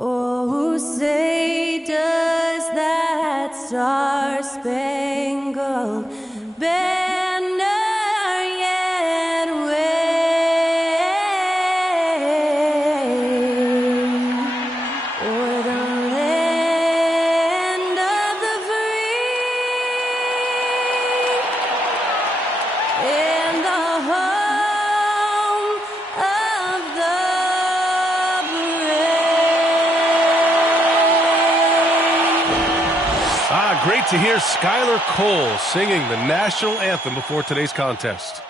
Oh, say does that star-spangled banner yet wave o'er the land of the free and the home of the Great to hear Skylar Cole singing the national anthem before today's contest.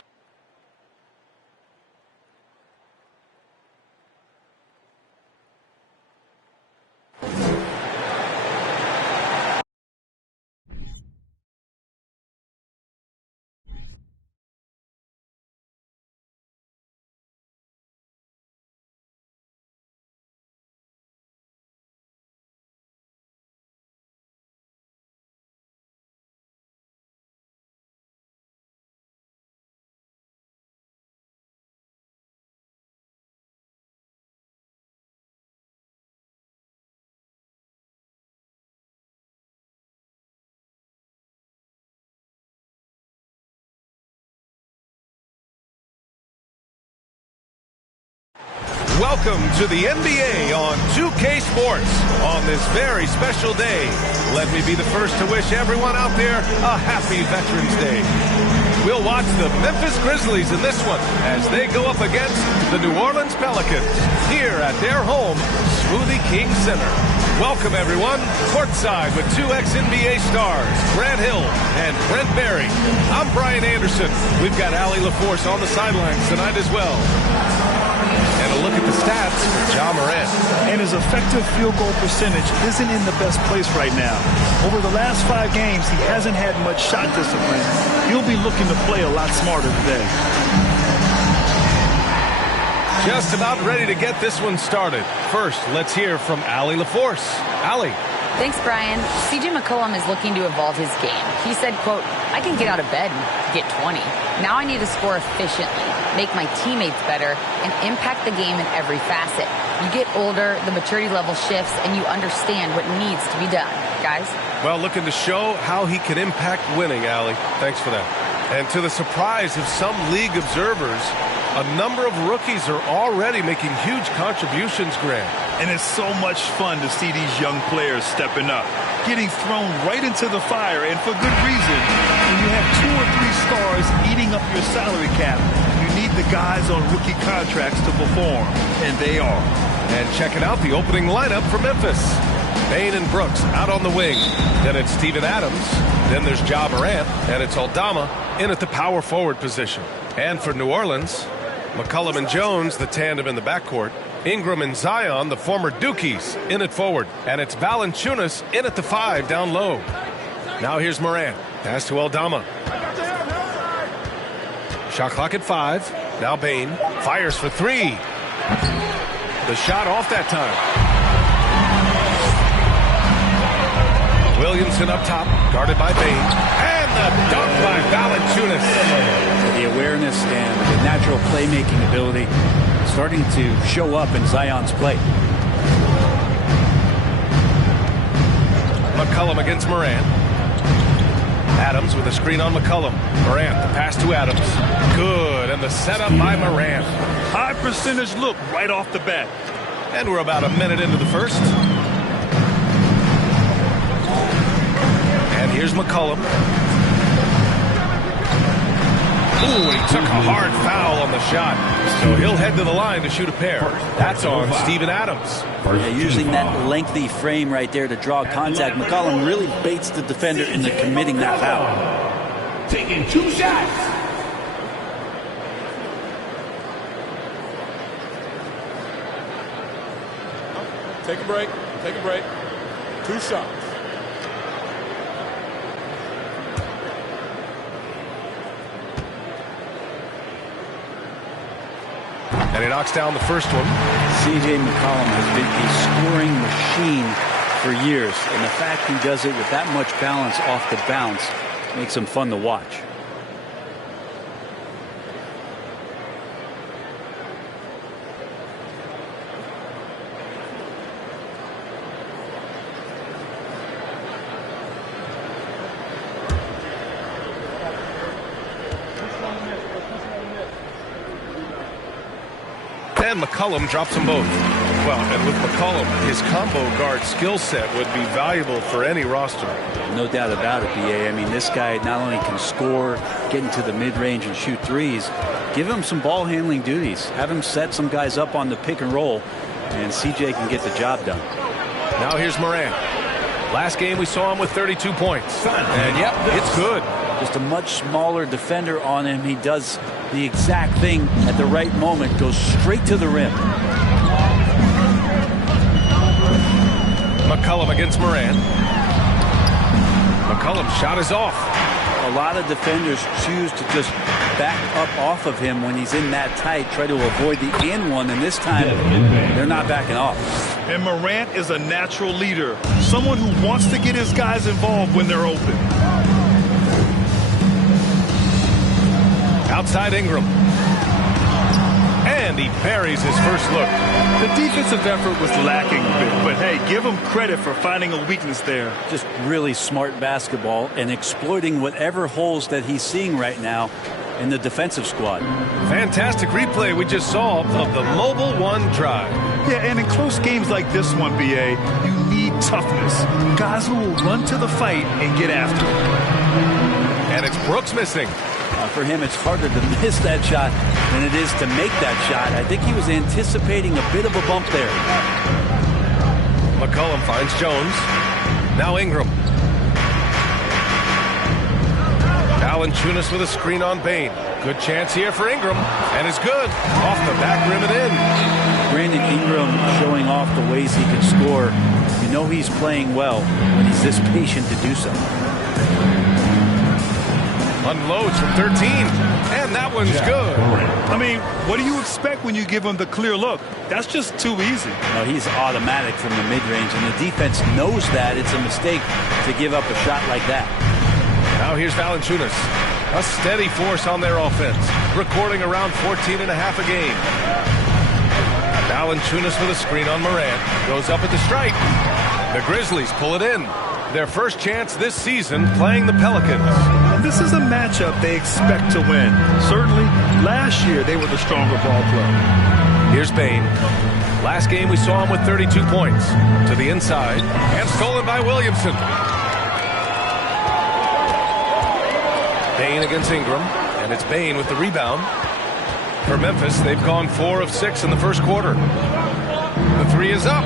Welcome to the NBA on 2K Sports. On this very special day, let me be the first to wish everyone out there a happy Veterans Day. We'll watch the Memphis Grizzlies in this one as they go up against the New Orleans Pelicans here at their home, Smoothie King Center. Welcome, everyone, courtside with two ex-NBA stars, Grant Hill and Brent Barry. I'm Brian Anderson. We've got Allie LaForce on the sidelines tonight as well. And a look at the stats for Ja Morant. And his effective field goal percentage isn't in the best place right now. Over the last 5 games, he hasn't had much shot discipline. He'll be looking to play a lot smarter today. Just about ready to get this one started. First, let's hear from Allie LaForce. Allie. Thanks, Brian. C.J. McCollum is looking to evolve his game. He said, quote, "I can get out of bed and get 20. Now I need to score efficiently, make my teammates better, and impact the game in every facet. You get older, the maturity level shifts, and you understand what needs to be done." Guys? Well, looking to show how he can impact winning, Allie. Thanks for that. And to the surprise of some league observers, a number of rookies are already making huge contributions, Grant. And it's so much fun to see these young players stepping up, getting thrown right into the fire, and for good reason. When you have 2 or 3 stars eating up your salary cap, you need the guys on rookie contracts to perform, and they are. And checking out the opening lineup for Memphis. Bane and Brooks out on the wing. Then it's Steven Adams. Then there's Ja Morant, and it's Aldama in at the power forward position. And for New Orleans, McCollum and Jones, the tandem in the backcourt. Ingram and Zion, the former Dukies, in at forward. And it's Valanciunas in at the 5 down low. Now here's Morant. Pass to Aldama. Shot clock at 5. Now Bane fires for 3. The shot off that time. Williamson up top, guarded by Bane. And the dunk by Valanciunas. The awareness and the natural playmaking ability starting to show up in Zion's play. McCollum against Morant. Adams with a screen on McCollum. Morant, the pass to Adams. Good, and the setup by Morant. High percentage look right off the bat. And we're about a minute into the first. And here's McCollum. Ooh, he took a hard foul on the shot. So he'll head to the line to shoot a pair. That's on Steven Adams. Yeah, using that lengthy frame right there to draw contact, McCollum really baits the defender into committing that foul. Taking 2 shots. Take a break. Take a break. 2 shots. And he knocks down the first one. C.J. McCollum has been a scoring machine for years, and the fact he does it with that much balance off the bounce makes him fun to watch. And McCollum drops them both. Well, and with McCollum, his combo guard skill set would be valuable for any roster. No doubt about it, BA. I mean, this guy not only can score, get into the mid-range and shoot threes, give him some ball handling duties. Have him set some guys up on the pick and roll, and CJ can get the job done. Now here's Morant. Last game we saw him with 32 points. And yep, it's good. Just a much smaller defender on him. He does the exact thing at the right moment, goes straight to the rim. McCollum against Morant. McCollum's shot is off. A lot of defenders choose to just back up off of him when he's in that tight, try to avoid the and one, and this time they're not backing off. And Morant is a natural leader, someone who wants to get his guys involved when they're open. Outside Ingram. And he buries his first look. The defensive effort was lacking a bit, but hey, give him credit for finding a weakness there. Just really smart basketball and exploiting whatever holes that he's seeing right now in the defensive squad. Fantastic replay we just saw of the Mobile One drive. Yeah, and in close games like this one, BA, you need toughness. Guys who will run to the fight and get after it. And it's Brooks missing. For him, it's harder to miss that shot than it is to make that shot. I think he was anticipating a bit of a bump there. McCollum finds Jones. Now Ingram. Valanciunas with a screen on Bane. Good chance here for Ingram. And it's good. Off the back rim and in. Brandon Ingram showing off the ways he can score. You know he's playing well when he's this patient to do so. Unloads from 13. And that one's good. I mean, what do you expect when you give him the clear look? That's just too easy. No, he's automatic from the mid-range, and the defense knows that it's a mistake to give up a shot like that. Now here's Valanciunas. A steady force on their offense. Recording around 14.5 a game. Valanciunas with a screen on Morant. Goes up at the stripe. The Grizzlies pull it in. Their first chance this season playing the Pelicans. This is a matchup they expect to win. Certainly, last year they were the stronger ball player. Here's Bane. Last game we saw him with 32 points. To the inside. And stolen by Williamson. Bane against Ingram. And it's Bane with the rebound. For Memphis, they've gone 4 of 6 in the first quarter. The three is up.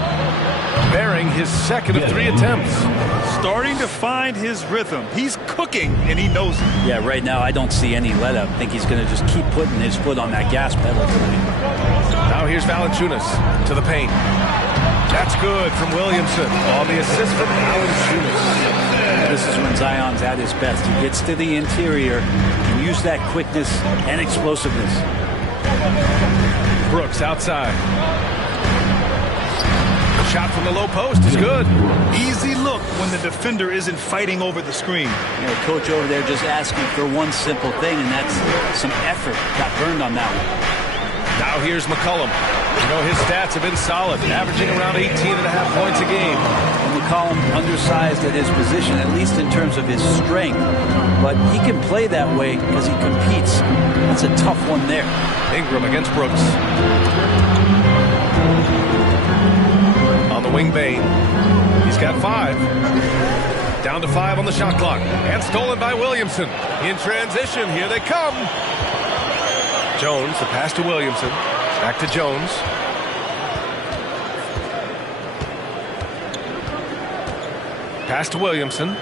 Bearing his second of 3 attempts. Starting to find his rhythm. He's cooking, and he knows it. Yeah, right now I don't see any let-up. I think he's going to just keep putting his foot on that gas pedal tonight. Now here's Valanciunas to the paint. That's good from Williamson. On the assist from Valanciunas. This is when Zion's at his best. He gets to the interior and use that quickness and explosiveness. Brooks outside. Shot from the low post is good. Easy look when the defender isn't fighting over the screen. You know, coach over there just asking for one simple thing, and that's some effort. Got burned on that one. Now here's McCollum. You know, his stats have been solid, averaging around 18.5 points a game. And McCollum undersized at his position, at least in terms of his strength. But he can play that way because he competes. That's a tough one there. Ingram against Brooks. On the wing, Bane. He's got 5. Down to 5 on the shot clock. And stolen by Williamson. In transition, here they come. Jones, the pass to Williamson. Back to Jones. Pass to Williamson.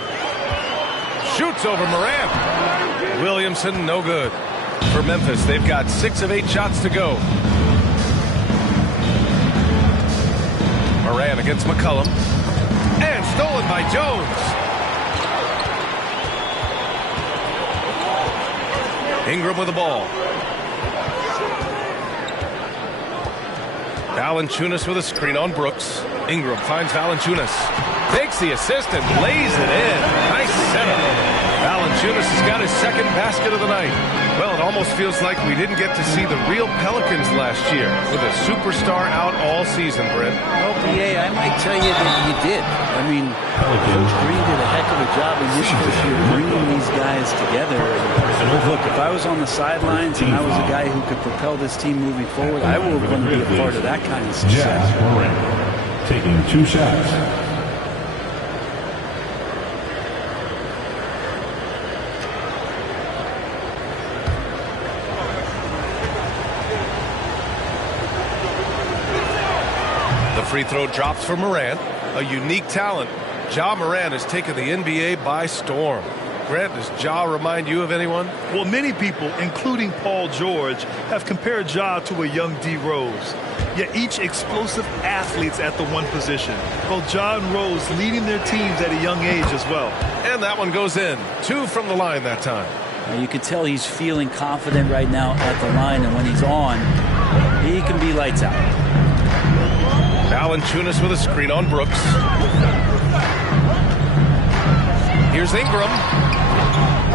Shoots over Morant. Williamson, no good. For Memphis, they've got 6 of 8 shots to go. Morant against McCollum. And stolen by Jones. Ingram with the ball. Valanciunas with a screen on Brooks. Ingram finds Valanciunas. Takes the assist and lays it in. Nice setup. Valanciunas has got his second basket of the night. Well, it all Almost feels like we didn't get to see the real Pelicans last year with a superstar out all season, Brent. Well, PA, I might tell you that you did. I mean, Coach Green did a heck of a job in his first year bringing these guys together. And look, if I was on the sidelines and I was a guy who could propel this team moving forward, I would want to be a part of that kind of success. JA Durrant taking 2 shots. Free throw drops for Morant, a unique talent. Ja Morant has taken the NBA by storm. Grant, does Ja remind you of anyone? Well, many people, including Paul George, have compared Ja to a young D. Rose. Yet each explosive athlete's at the one position. Both Ja and Rose leading their teams at a young age as well. And that one goes in. 2 from the line that time. You can tell he's feeling confident right now at the line, and when he's on, he can be lights out. Valanciunas with a screen on Brooks. Here's Ingram.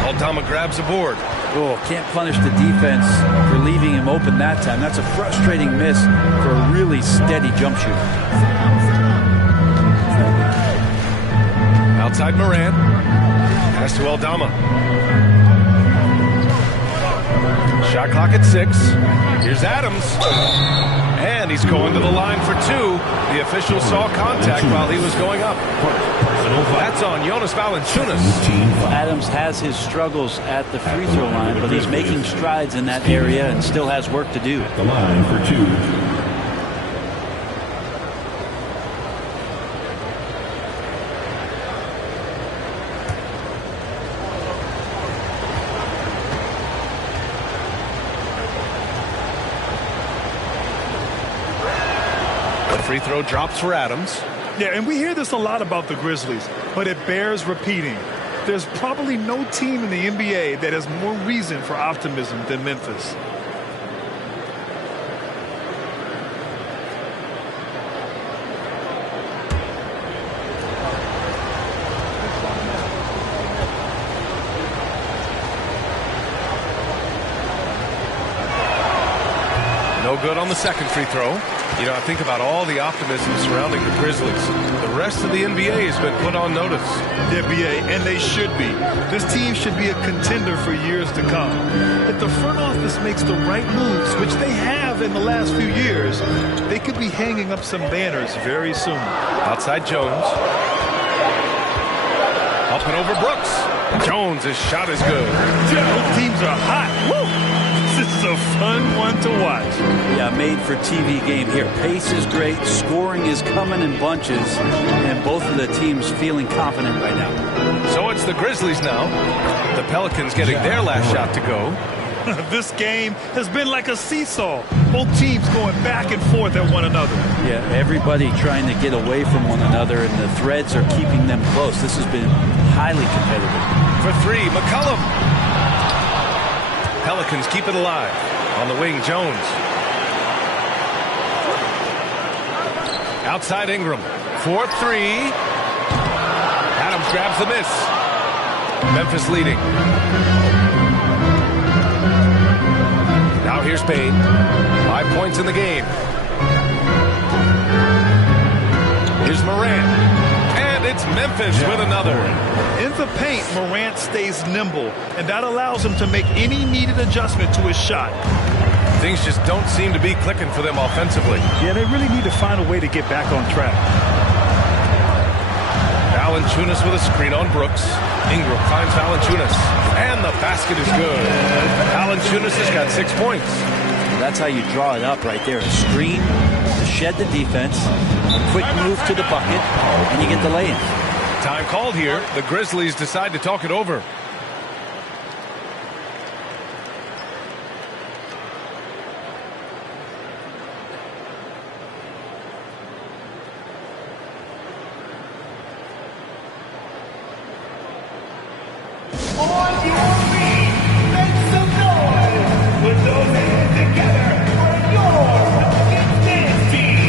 Aldama grabs a board. Oh, can't punish the defense for leaving him open that time. That's a frustrating miss for a really steady jump shooter. Outside Morant. Pass to Aldama. Shot clock at 6. Here's Adams. And he's going to the line for 2. The official saw contact while he was going up. That's on Jonas Valanciunas. Adams has his struggles at the free throw line, but he's making strides in that area and still has work to do. The line for 2. Free throw drops for Adams. Yeah, and we hear this a lot about the Grizzlies, but it bears repeating. There's probably no team in the NBA that has more reason for optimism than Memphis. No good on the second free throw. You know, I think about all the optimism surrounding the Grizzlies. The rest of the NBA has been put on notice. The NBA, and they should be. This team should be a contender for years to come. If the front office makes the right moves, which they have in the last few years, they could be hanging up some banners very soon. Outside Jones. Up and over Brooks. Jones, his shot is good. Both teams are hot. Woo! This is a fun one to watch. Yeah, made for TV game here. Pace is great. Scoring is coming in bunches. And both of the teams feeling confident right now. So it's the Grizzlies now. The Pelicans getting their last shot to go. This game has been like a seesaw. Both teams going back and forth at one another. Yeah, everybody trying to get away from one another, and the threads are keeping them close. This has been highly competitive. For 3, McCollum. Pelicans keep it alive. On the wing, Jones. Outside Ingram. 4-3. Adams grabs the miss. Memphis leading. Now here's Payne. 5 points in the game. Here's Morant. And it's Memphis with another. In the paint, Morant stays nimble, and that allows him to make any needed adjustment to his shot. Things just don't seem to be clicking for them offensively. Yeah, they really need to find a way to get back on track. Valanciunas with a screen on Brooks. Ingram finds Valanciunas. And the basket is good. Valanciunas has got 6 points. That's how you draw it up right there. A screen to shed the defense, a quick move to the bucket, and you get the lay-in. Time called here. The Grizzlies decide to talk it over. On your feet, make some noise. Put those hands together for your Pelicans dance team.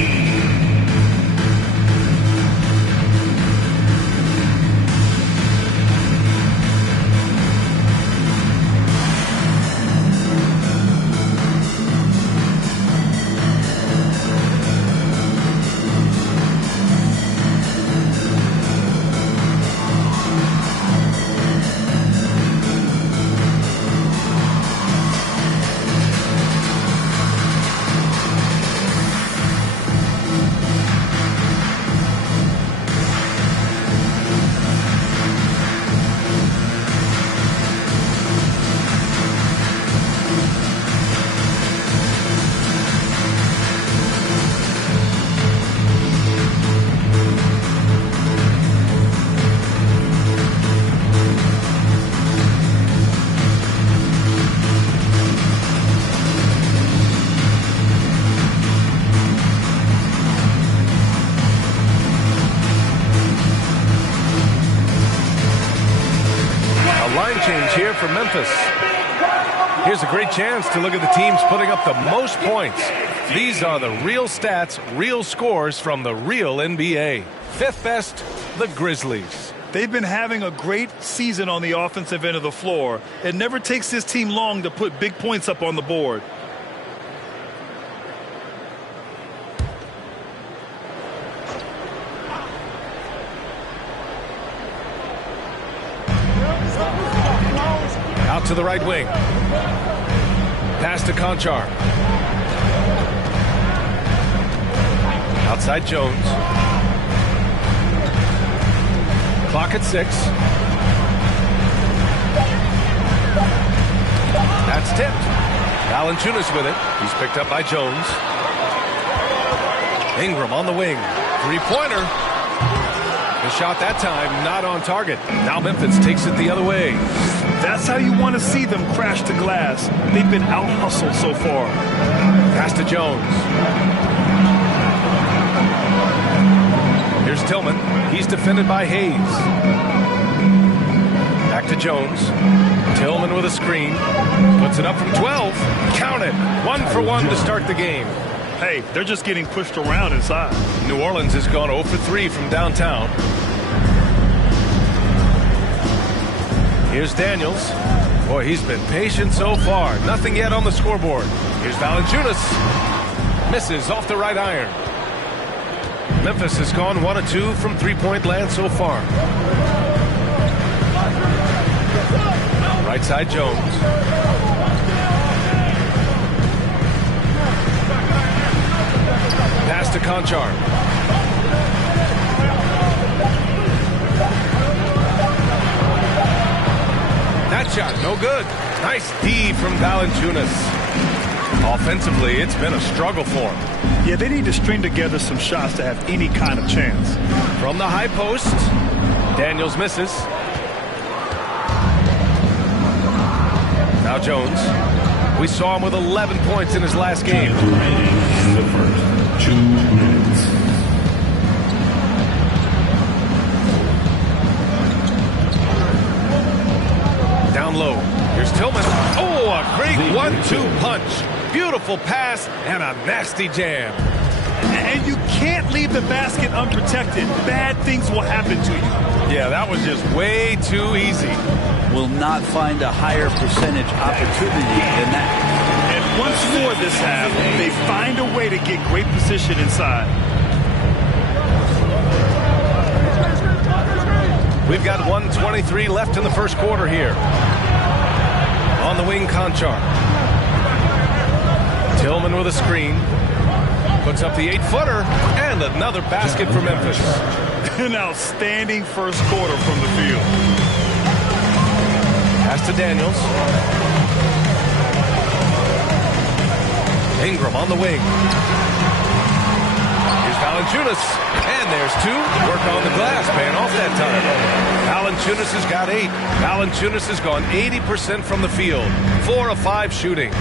Memphis. Here's a great chance to look at the teams putting up the most points. These are the real stats, real scores from the real NBA. Fifth best, the Grizzlies. They've been having a great season on the offensive end of the floor. It never takes this team long to put big points up on the board. Out to the right wing. Pass to Conchar. Outside Jones. Clock at 6. That's tipped. Valanciunas with it. He's picked up by Jones. Ingram on the wing. Three-pointer. The shot that time not on target. Now Memphis takes it the other way. That's how you want to see them crash to glass. They've been out-hustled so far. Pass to Jones. Here's Tillman. He's defended by Hayes. Back to Jones. Tillman with a screen. Puts it up from 12. Count it. 1 for 1 to start the game. Hey, they're just getting pushed around inside. New Orleans has gone 0 for 3 from downtown. Here's Daniels. Boy, he's been patient so far. Nothing yet on the scoreboard. Here's Valanciunas. Misses off the right iron. Memphis has gone 1 of 2 from three-point land so far. Right side Jones. Pass to Conchar. That shot, no good. Nice D from Valanciunas. Offensively, it's been a struggle for him. Yeah, they need to string together some shots to have any kind of chance. From the high post, Daniels misses. Now Jones. We saw him with 11 points in his last game. Remaining in the first 2 minutes. Down low. Here's Tillman. Oh, a great 1-2 punch. Beautiful pass and a nasty jam. And you can't leave the basket unprotected. Bad things will happen to you. Yeah, that was just way too easy. Will not find a higher percentage opportunity than that. And once more this half, they find a way to get great position inside. We've got 1:23 left in the first quarter here. On the wing, Conchar. Tillman with a screen. Puts up the 8-footer. And another basket for Memphis. An outstanding first quarter from the field. Pass to Daniels. Ingram on the wing. Here's Valanciunas. And there's 2. Work on the glass, paying off that time. Valanciunas has got 8. Valanciunas has gone 80% from the field. 4 of 5 shooting.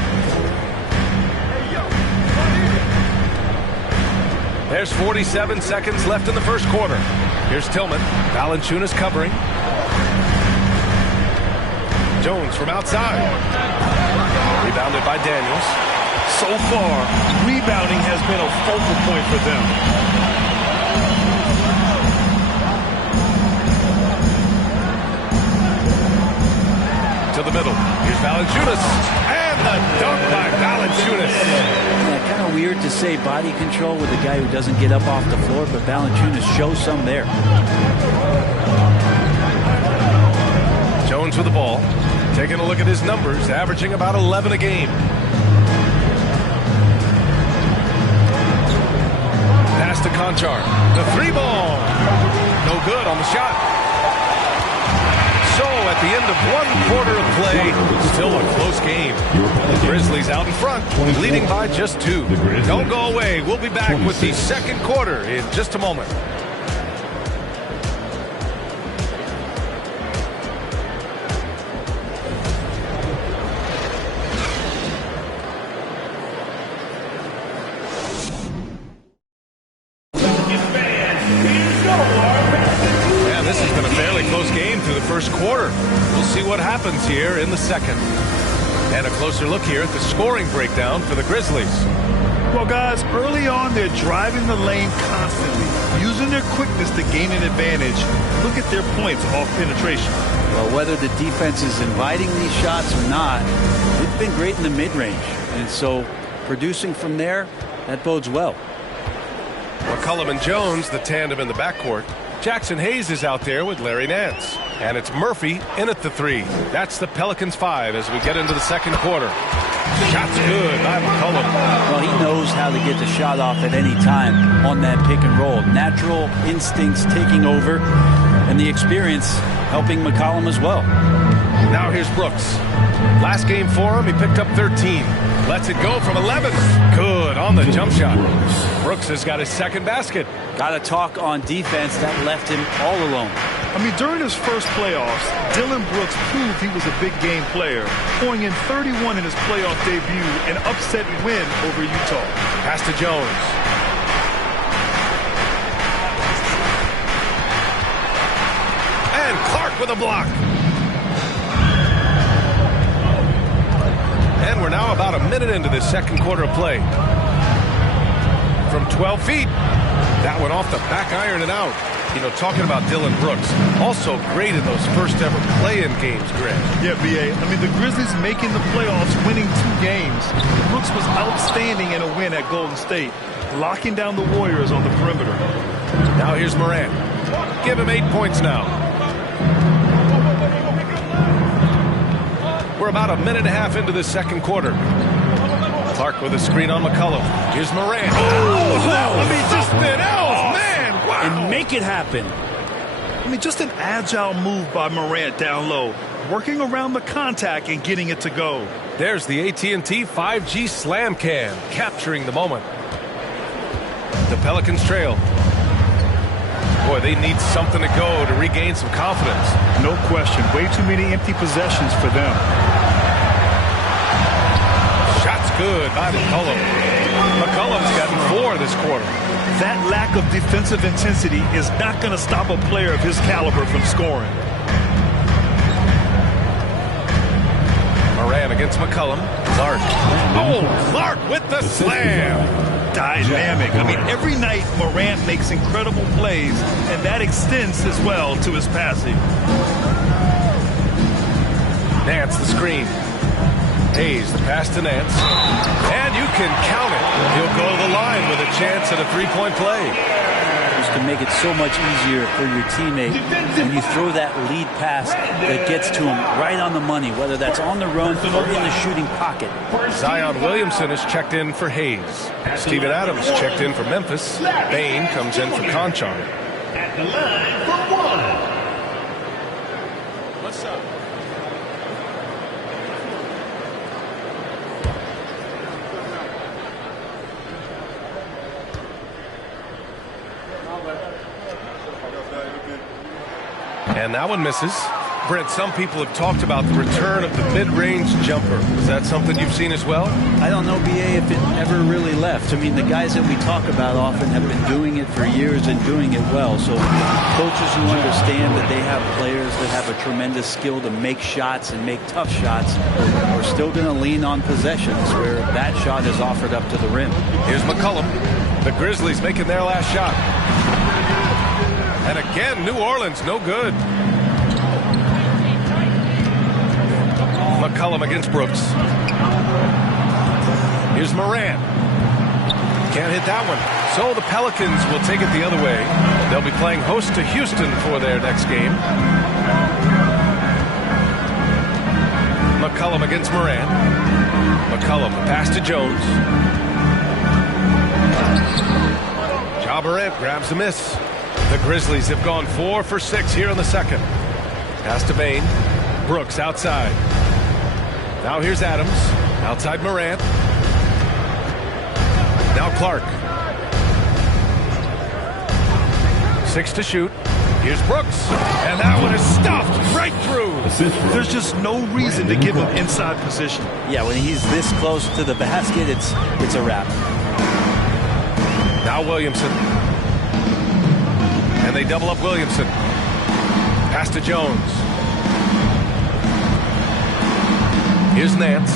There's 47 seconds left in the first quarter. Here's Tillman. Valanciunas covering. Jones from outside. Rebounded by Daniels. So far, rebounding has been a focal point for them. To the middle. Here's Valanciunas. And the dunk by Valanciunas. Yeah, kind of weird to say body control with a guy who doesn't get up off the floor, but Valanciunas shows some there. Jones with the ball. Taking a look at his numbers, averaging about 11 a game. Pass to Conchar. The 3-ball. No good on the shot. So at the end of 1 quarter of play, still a close game. The Grizzlies out in front, leading by just 2. Don't go away. We'll be back with the second quarter in just a moment. see what happens here in the second. And a closer look here at the scoring breakdown for the Grizzlies. Well, guys, early on, they're driving the lane constantly, using their quickness to gain an advantage. Look at their points off penetration. Well, whether the defense is inviting these shots or not, they've been great in the mid-range. And so producing from there, that bodes well. McCollum and Jones, the tandem in the backcourt. Jackson Hayes is out there with Larry Nance. And it's Murphy in at the 3. That's the Pelicans 5 as we get into the second quarter. Shot's good by McCollum. Well, he knows how to get the shot off at any time on that pick and roll. Natural instincts taking over, and the experience helping McCollum as well. Now here's Brooks. Last game for him, he picked up 13. Lets it go from 11. Good on the jump shot. Brooks has got his second basket. Got to talk on defense. That left him all alone. I mean, during his first playoffs, Dillon Brooks proved he was a big game player, pouring in 31 in his playoff debut, an upset win over Utah. Pass to Jones. And Clark with a block. And we're now about a minute into this second quarter of play. From 12 feet. That one off the back iron and out. You know, talking about Dillon Brooks, also great in those first ever play-in games, Greg. Yeah, B.A. I mean, the Grizzlies making the playoffs, winning 2 games. Brooks was outstanding in a win at Golden State, locking down the Warriors on the perimeter. Now here's Morant. Give him 8 points now. We're about a minute and a half into this second quarter. Clark with a screen on McCollum. Here's Morant. Oh, that one just spit out. Man, wow. And make it happen. I mean, just an agile move by Morant down low, working around the contact and getting it to go. There's the AT&T 5G Slam Cam, capturing the moment. The Pelicans trail. Boy, they need something to go to regain some confidence. No question. Way too many empty possessions for them. Shot's good by McCollum. McCollum's gotten 4 this quarter. That lack of defensive intensity is not going to stop a player of his caliber from scoring. Morant against McCollum. Clark. Oh, Clark with the slam. Dynamic. I mean, every night Morant makes incredible plays, and that extends as well to his passing. Nance the screen. Hayes the pass to Nance. And you can count it. He'll go to the line with a chance at a 3-point play. Just to make it so much easier for your teammate when you throw that lead pass that gets to him right on the money, whether that's on the run or in the shooting pocket. Zion Williamson is checked in for Hayes. Steven Adams checked in for Memphis. Bain comes in for Conchar. At the line for 1. What's up? And that one misses. Brent, some people have talked about the return of the mid-range jumper. Is that something you've seen as well? I don't know, BA, if it ever really left. I mean, the guys that we talk about often have been doing it for years and doing it well. So coaches who understand that they have players that have a tremendous skill to make shots and make tough shots are still going to lean on possessions where that shot is offered up to the rim. Here's McCollum. The Grizzlies making their last shot. And again, New Orleans, no good. McCollum against Brooks. Here's Morant. Can't hit that one. So the Pelicans will take it the other way. They'll be playing host to Houston for their next game. McCollum against Morant. McCollum, pass to Jones. Ja Morant grabs the miss. The Grizzlies have gone 4 for 6 here in the second. Pass to Bain. Brooks outside. Now here's Adams. Outside Morant. Now Clark. 6 to shoot. Here's Brooks. And that one is stuffed right through. There's just no reason to give him inside position. Yeah, when he's this close to the basket, it's a wrap. Now Williamson. And they double up Williamson. Pass to Jones. Here's Nance.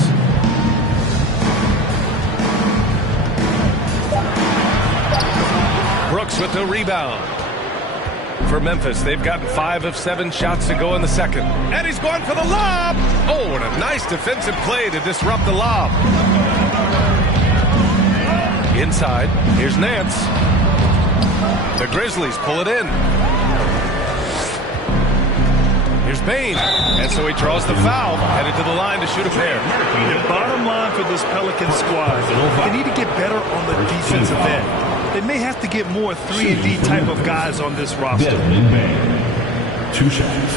Brooks with the rebound. For Memphis, they've gotten 5 of 7 shots to go in the second. And he's going for the lob. Oh, and a nice defensive play to disrupt the lob. Inside, here's Nance. The Grizzlies pull it in. Here's Bain. And so he draws the foul, headed to the line to shoot a pair. The bottom line for this Pelican squad, they need to get better on the defensive end. They may have to get more 3-and-D type of guys on this roster. 2 shots.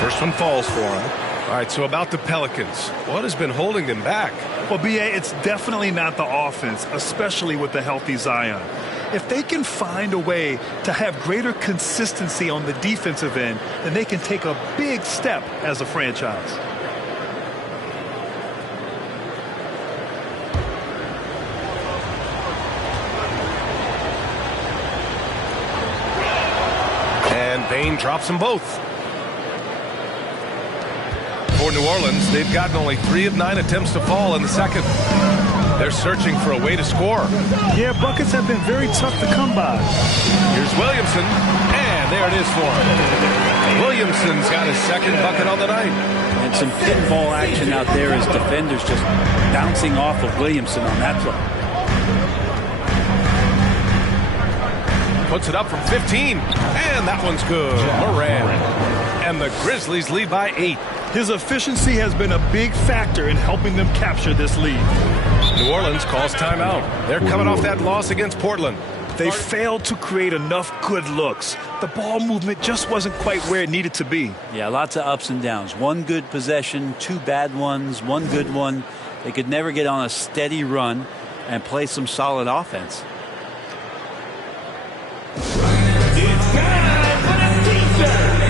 First one falls for him. All right, so about the Pelicans, what has been holding them back? Well, B.A., it's definitely not the offense, especially with the healthy Zion. If they can find a way to have greater consistency on the defensive end, then they can take a big step as a franchise. And Bain drops them both. For New Orleans, they've gotten only 3 of 9 attempts to fall in the second. They're searching for a way to score. Yeah, buckets have been very tough to come by. Here's Williamson, and there it is for him. Williamson's got his second bucket on the night. And some pinball action out there as defenders just bouncing off of Williamson on that play. Puts it up from 15, and that one's good. Moran. And the Grizzlies lead by 8. His efficiency has been a big factor in helping them capture this lead. New Orleans calls timeout. They're coming off that loss against Portland. They failed to create enough good looks. The ball movement just wasn't quite where it needed to be. Yeah, lots of ups and downs. 1 good possession, 2 bad ones, 1 good one. They could never get on a steady run and play some solid offense. It's time for the teaser.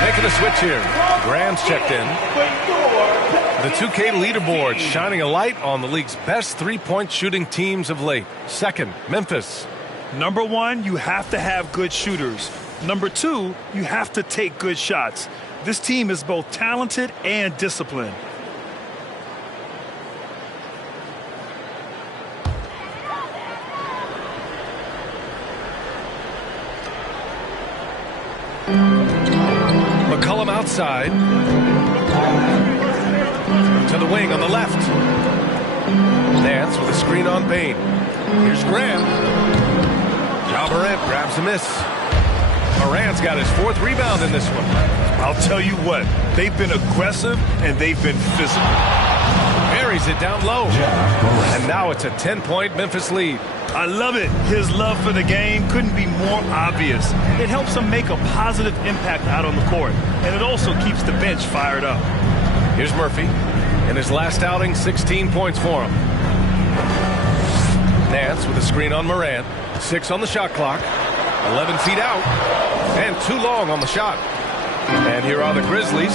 Making a switch here. Graham's checked in. The 2K leaderboard shining a light on the league's best three-point shooting teams of late. Second, Memphis. Number 1, you have to have good shooters. Number 2, you have to take good shots. This team is both talented and disciplined. McCollum outside. To the wing on the left. Nance with a screen on Bain. Here's Graham. JA Durrant grabs a miss. Morant's got his 4th rebound in this one. I'll tell you what, they've been aggressive and they've been physical. Buries it down low. And now it's a 10-point Memphis lead. I love it. His love for the game couldn't be more obvious. It helps him make a positive impact out on the court, and it also keeps the bench fired up. Here's Murphy. In his last outing, 16 points for him. Nance with a screen on Morant. 6 on the shot clock. 11 feet out. And too long on the shot. And here are the Grizzlies.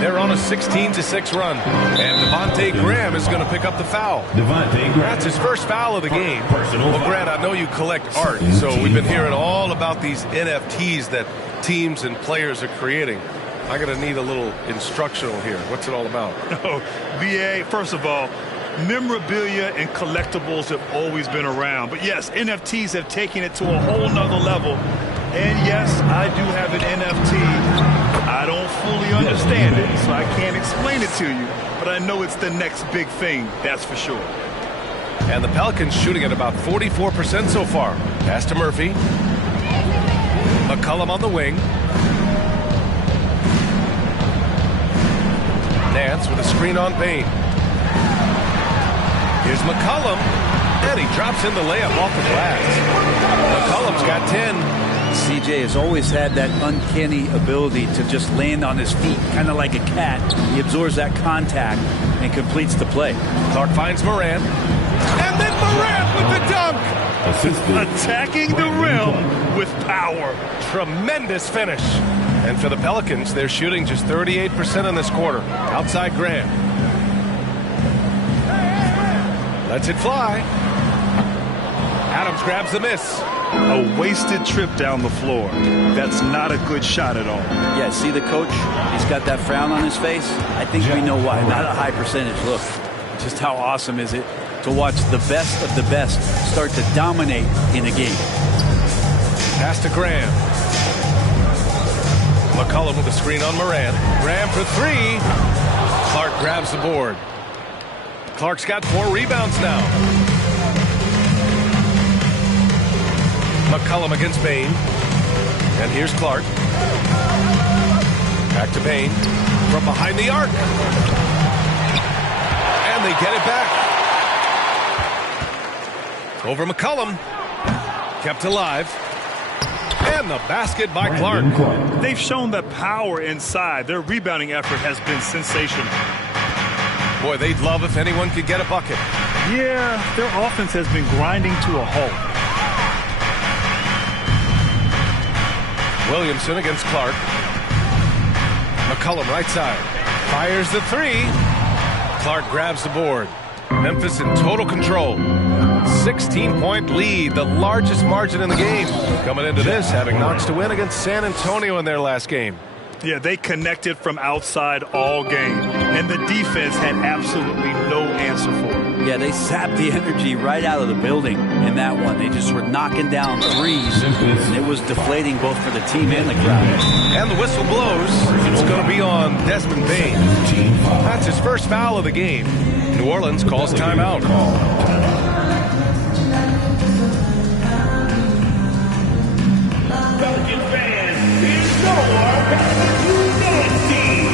They're on a 16-6 run. And Devontae Graham is going to pick up the foul. That's his first foul of the game. Well, Grant, I know you collect art, so we've been hearing all about these NFTs that teams and players are creating. I'm going to need a little instructional here. What's it all about? Oh, VA, first of all, memorabilia and collectibles have always been around. But yes, NFTs have taken it to a whole nother level. And yes, I do have an NFT. I don't fully understand it, so I can't explain it to you. But I know it's the next big thing, that's for sure. And the Pelicans shooting at about 44% so far. Pass to Murphy. McCollum on the wing. Nance with a screen on Payne. Here's McCollum, and he drops in the layup off the glass. McCollum's got 10. CJ has always had that uncanny ability to just land on his feet, kind of like a cat. He absorbs that contact and completes the play. Clark finds Morant, and then Morant with the dunk. Attacking the rim with power. Tremendous finish. And for the Pelicans, they're shooting just 38% in this quarter. Outside Graham. Lets it fly. Adams grabs the miss. A wasted trip down the floor. That's not a good shot at all. Yeah, see the coach? He's got that frown on his face. I think we know why. Not a high percentage look. Just how awesome is it to watch the best of the best start to dominate in a game. Pass to Graham. McCollum with a screen on Morant. Graham for three. Clark grabs the board. Clark's got 4 rebounds now. McCollum against Payne. And here's Clark. Back to Payne. From behind the arc. And they get it back. Over McCollum. Kept alive. And the basket by Clark. They've shown the power inside. Their rebounding effort has been sensational. Boy, they'd love if anyone could get a bucket. Yeah, their offense has been grinding to a halt. Williamson against Clark. McCollum right side. Fires the three. Clark grabs the board. Memphis in total control. 16-point lead, the largest margin in the game. Coming into this, having knocks to win against San Antonio in their last game. Yeah, they connected from outside all game, and the defense had absolutely no answer for it. Yeah, they sapped the energy right out of the building in that one. They just were knocking down threes, and it was deflating both for the team and the crowd. And the whistle blows. It's going to be on Desmond Payne. That's his first foul of the game. New Orleans calls timeout. Pelicans fans, here's your Unity team.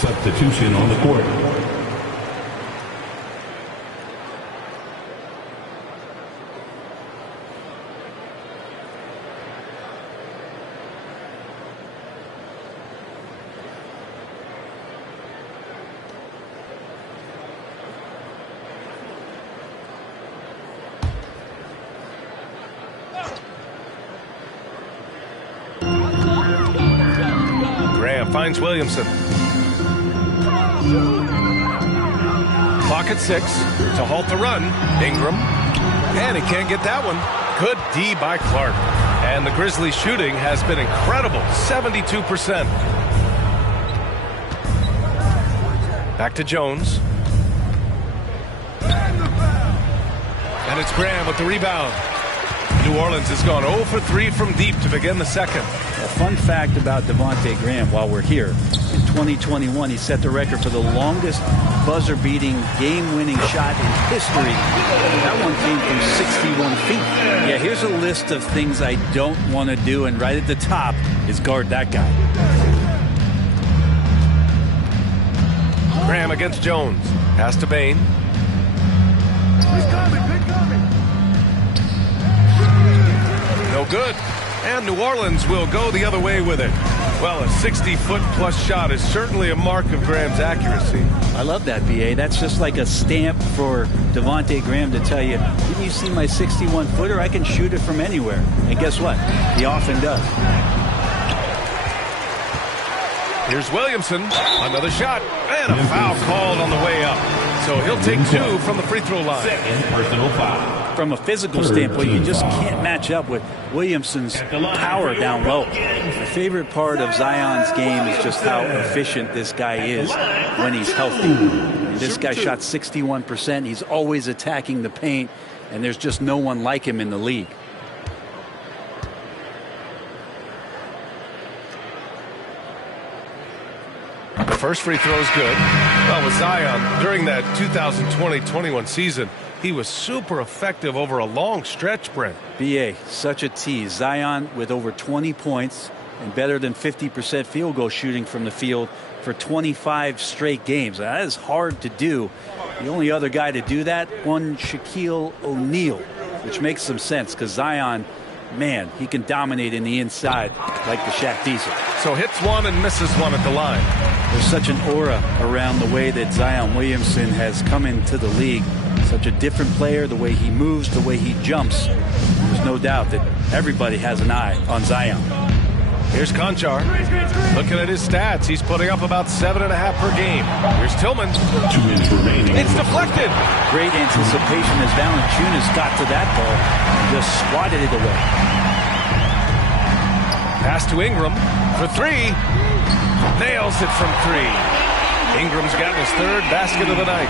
Substitution on the court. finds Williamson. Clock at 6 to halt the run. Ingram. And he can't get that one. Good D by Clark. And the Grizzlies' shooting has been incredible, 72%. Back to Jones. And it's Graham with the rebound. New Orleans has gone 0 for 3 from deep to begin the second. A fun fact about Devontae Graham while we're here. In 2021, he set the record for the longest buzzer-beating, game-winning shot in history. That one came from 61 feet. Yeah, here's a list of things I don't want to do, and right at the top is guard that guy. Graham against Jones. Pass to Bain. He's coming. No good. And New Orleans will go the other way with it. Well, a 60-foot-plus shot is certainly a mark of Graham's accuracy. I love that, B.A. That's just like a stamp for Devontae Graham to tell you, didn't you see my 61-footer? I can shoot it from anywhere. And guess what? He often does. Here's Williamson. Another shot. And a foul called on the way up. So he'll take 2 from the free throw line. Second personal foul. From a physical standpoint, you just can't match up with Williamson's power down low. My favorite part of Zion's game is just how efficient this guy is when he's healthy. And this guy shot 61%. He's always attacking the paint, and there's just no one like him in the league. The first free throw is good. Well, with Zion, during that 2020-21 season, he was super effective over a long stretch, Brent. B.A., such a tease. Zion with over 20 points and better than 50% field goal shooting from the field for 25 straight games. Now, that is hard to do. The only other guy to do that, one Shaquille O'Neal, which makes some sense because Zion, man, he can dominate in the inside like the Shaq Diesel. So hits one and misses one at the line. There's such an aura around the way that Zion Williamson has come into the league. Such a different player, the way he moves, the way he jumps. There's no doubt that everybody has an eye on Zion. Here's Conchar. Looking at his stats, he's putting up about 7.5 per game. Here's Tillman. 2 minutes remaining. It's deflected. Great anticipation as Valanciunas got to that ball and just swatted it away. Pass to Ingram for 3. Nails it from 3. Ingram's gotten his 3rd basket of the night.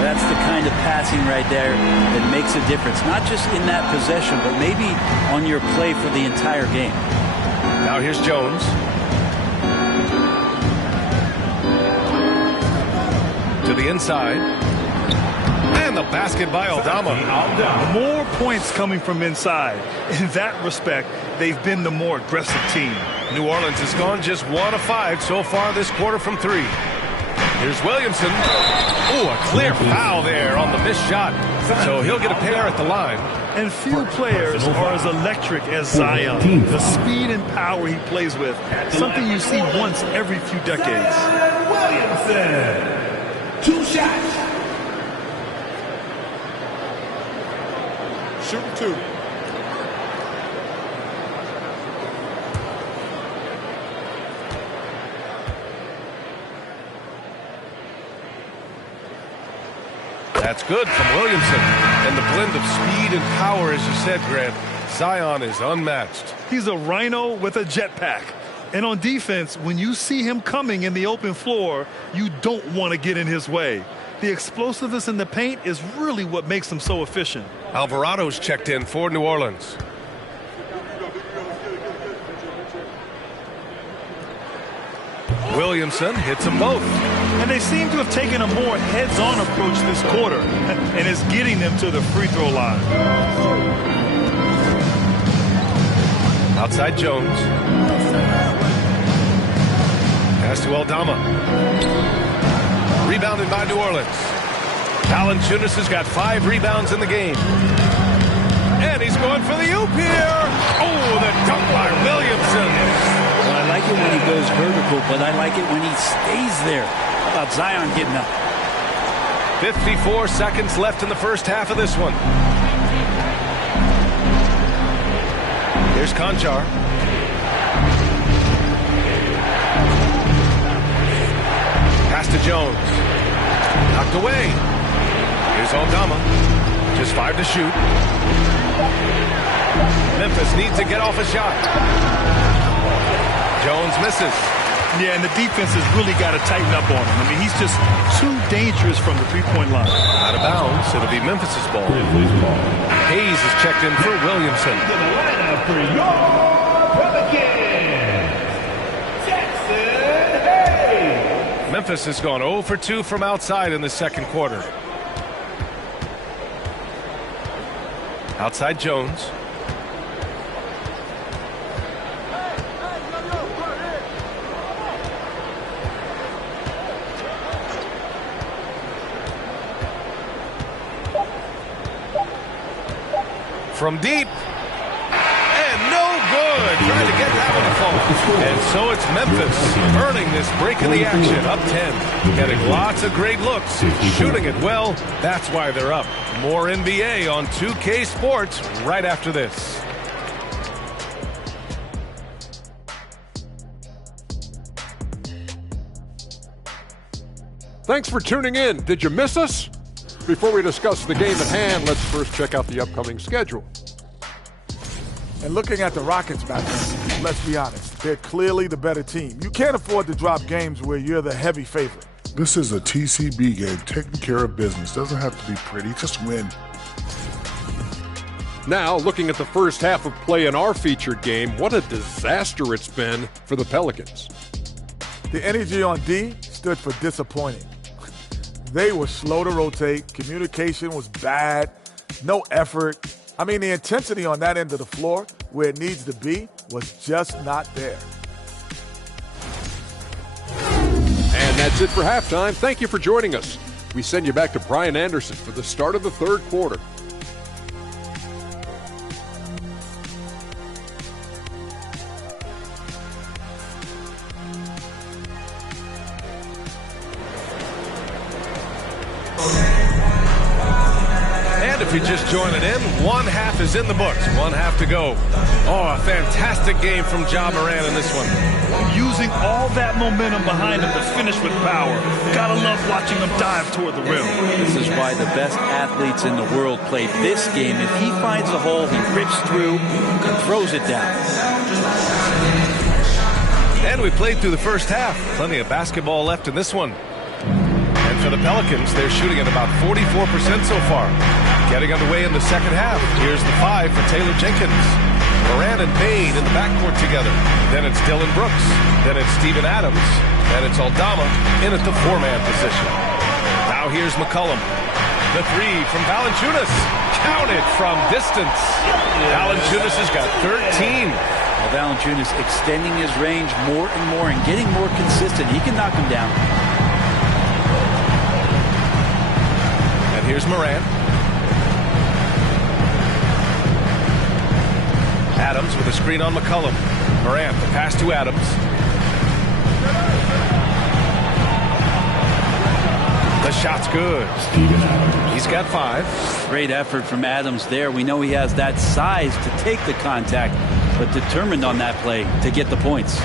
That's the kind of passing right there that makes a difference. Not just in that possession, but maybe on your play for the entire game. Now here's Jones. To the inside. And the basket by Aldama. More points coming from inside. In that respect, they've been the more aggressive team. New Orleans has gone just 1 of 5 so far this quarter from 3. Here's Williamson. Ooh, a clear foul there on the missed shot. So he'll get a pair at the line. And few players are as electric as Zion. The speed and power he plays with, something you see once every few decades. Williamson. 2 shots. Shooting 2. That's good from Williamson. And the blend of speed and power, as you said, Grant, Zion is unmatched. He's a rhino with a jetpack. And on defense, when you see him coming in the open floor, you don't want to get in his way. The explosiveness in the paint is really what makes him so efficient. Alvarado's checked in for New Orleans. Williamson hits them both. And they seem to have taken a more heads-on approach this quarter, and it's getting them to the free throw line. Outside Jones. Pass to Aldama. Rebounded by New Orleans. Valanciunas has got 5 rebounds in the game. And he's going for the oop here. Oh, the dunk by Williamson. Well, I like it when he goes vertical, but I like it when he stays there. How about Zion getting up? 54 seconds left in the first half of this one. Here's Conchar. Pass to Jones. Knocked away. Here's Aldama. Just 5 to shoot. Memphis needs to get off a shot. Jones misses. Yeah, and the defense has really got to tighten up on him. I mean, he's just too dangerous from the three-point line. Out of bounds. It'll be Memphis's ball. Hayes is checked in for Williamson. To the lineup for your Pelicans, Jackson Hayes. Memphis has gone 0 for 2 from outside in the second quarter. Outside Jones. From deep. And no good. Trying to get that one to fall. And so it's Memphis earning this break in the action. Up 10. Getting lots of great looks. Shooting it well. That's why they're up. More NBA on 2K Sports right after this. Thanks for tuning in. Did you miss us? Before we discuss the game at hand, let's first check out the upcoming schedule. And looking at the Rockets back there, let's be honest, they're clearly the better team. You can't afford to drop games where you're the heavy favorite. This is a TCB game, taking care of business. Doesn't have to be pretty, just win. Now, looking at the first half of play in our featured game, what a disaster it's been for the Pelicans. The energy on D stood for disappointing. They were slow to rotate, communication was bad, no effort. I mean, the intensity on that end of the floor, where it needs to be, was just not there. And that's it for halftime. Thank you for joining us. We send you back to Brian Anderson for the start of the third quarter. If you're just joining in, one half is in the books. One half to go. Oh, a fantastic game from Ja Morant in this one. Using all that momentum behind him to finish with power. Gotta love watching him dive toward the rim. This is why the best athletes in the world play this game. If he finds a hole, he rips through and throws it down. And we played through the first half. Plenty of basketball left in this one. And for the Pelicans, they're shooting at about 44% so far. Getting underway in the second half. Here's the 5 for Taylor Jenkins. Morant and Payne in the backcourt together. Then it's Dylan Brooks. Then it's Steven Adams. Then it's Aldama in at the 4-man position. Now here's McCollum. The 3 from Valanciunas. Counted from distance. Valanciunas has got 13. Well, Valanciunas extending his range more and more and getting more consistent. He can knock him down. And here's Morant. Adams with a screen on McCollum. Morant, the pass to Adams. The shot's good. He's got 5. Great effort from Adams there. We know he has that size to take the contact, but determined on that play to get the points.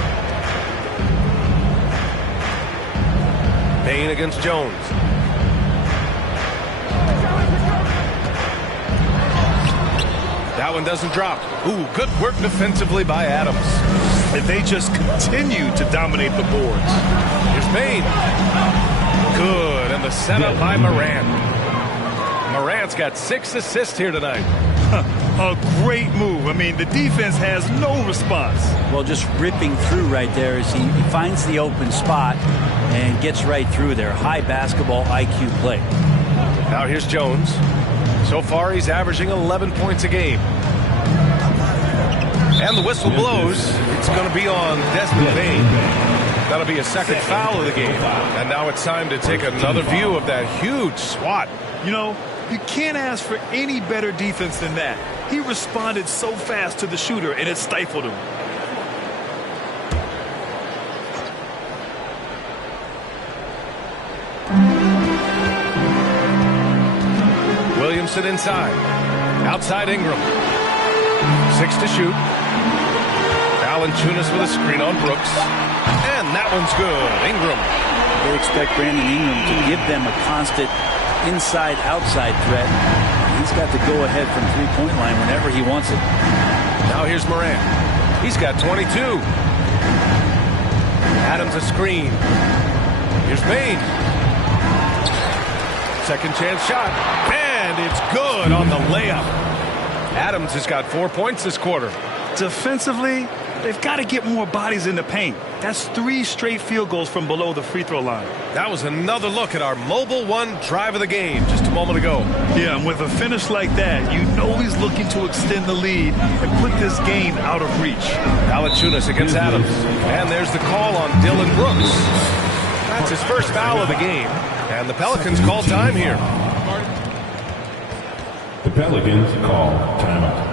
Payne against Jones. That one doesn't drop. Ooh, good work defensively by Adams. And they just continue to dominate the boards. Here's Payne. Good, and the setup by Morant. Morant's got 6 assists here tonight. A great move. I mean, the defense has no response. Well, just ripping through right there as he finds the open spot and gets right through there. High basketball IQ play. Now here's Jones. So far, he's averaging 11 points a game. And the whistle blows. It's going to be on Desmond Bane. That'll be a second foul of the game. And now it's time to take another view of that huge swat. You know, you can't ask for any better defense than that. He responded so fast to the shooter, and it stifled him. Williamson inside. Outside Ingram. 6 to shoot. Valanciunas with a screen on Brooks. And that one's good. Ingram They expect Brandon Ingram to give them a constant inside-outside threat. He's got to go ahead from three-point line whenever he wants it. Now here's Morant. He's got 22. Adams a screen. Here's Bane. Second chance shot. And it's good on the layup. Adams has got 4 points this quarter. Defensively, they've got to get more bodies in the paint. That's 3 straight field goals from below the free throw line. That was another look at our Mobile One drive of the game just a moment ago. Yeah, and with a finish like that, you know he's looking to extend the lead and put this game out of reach. Valanciunas against Adams. And there's the call on Dylan Brooks. That's his first foul of the game. And the Pelicans call time here. The Pelicans call timeout.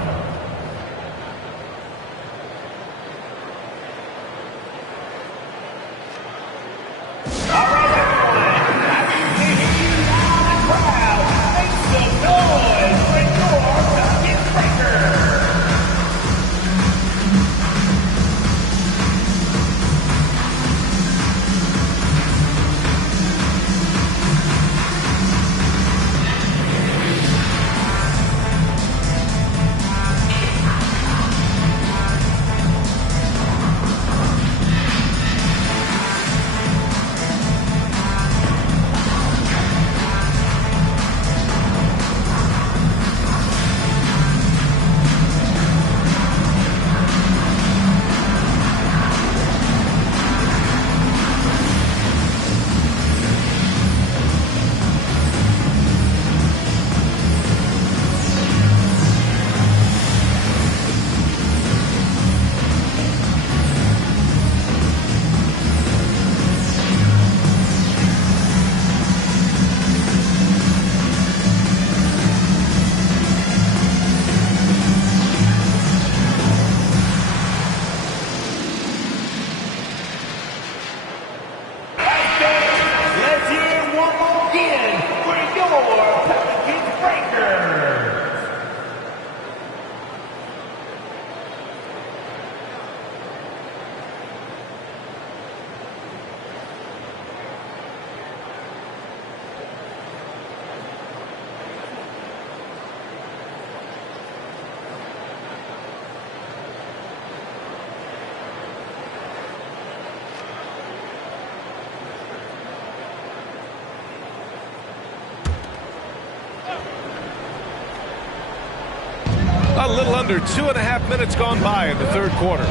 A little under 2.5 minutes gone by in the third quarter.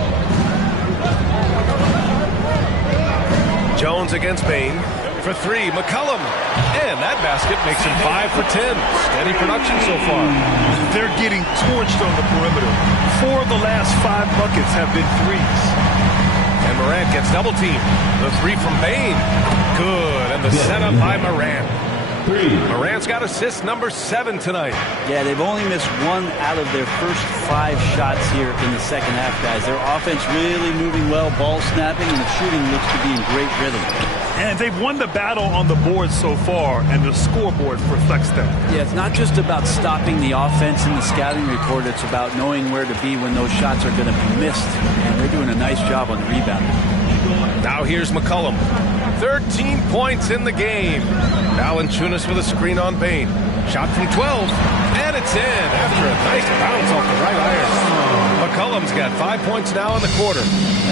Jones against Bane. For 3, McCollum. And that basket makes him 5 for 10. Steady production so far. They're getting torched on the perimeter. 4 of the last 5 buckets have been threes. And Morant gets double teamed. The 3 from Bane. Good. And the setup by Morant. Morant's got assist number 7 tonight. Yeah, they've only missed 1 out of their first 5 shots here in the second half, guys. Their offense really moving well, ball snapping, and the shooting looks to be in great rhythm. And they've won the battle on the board so far, and the scoreboard reflects that. Yeah, it's not just about stopping the offense in the scouting report. It's about knowing where to be when those shots are going to be missed. And they're doing a nice job on the rebound. Now here's McCollum. 13 points in the game. Valanciunas with a screen on Bane. Shot from 12. And it's in after a nice bounce off the right iron. McCollum's got 5 points now in the quarter.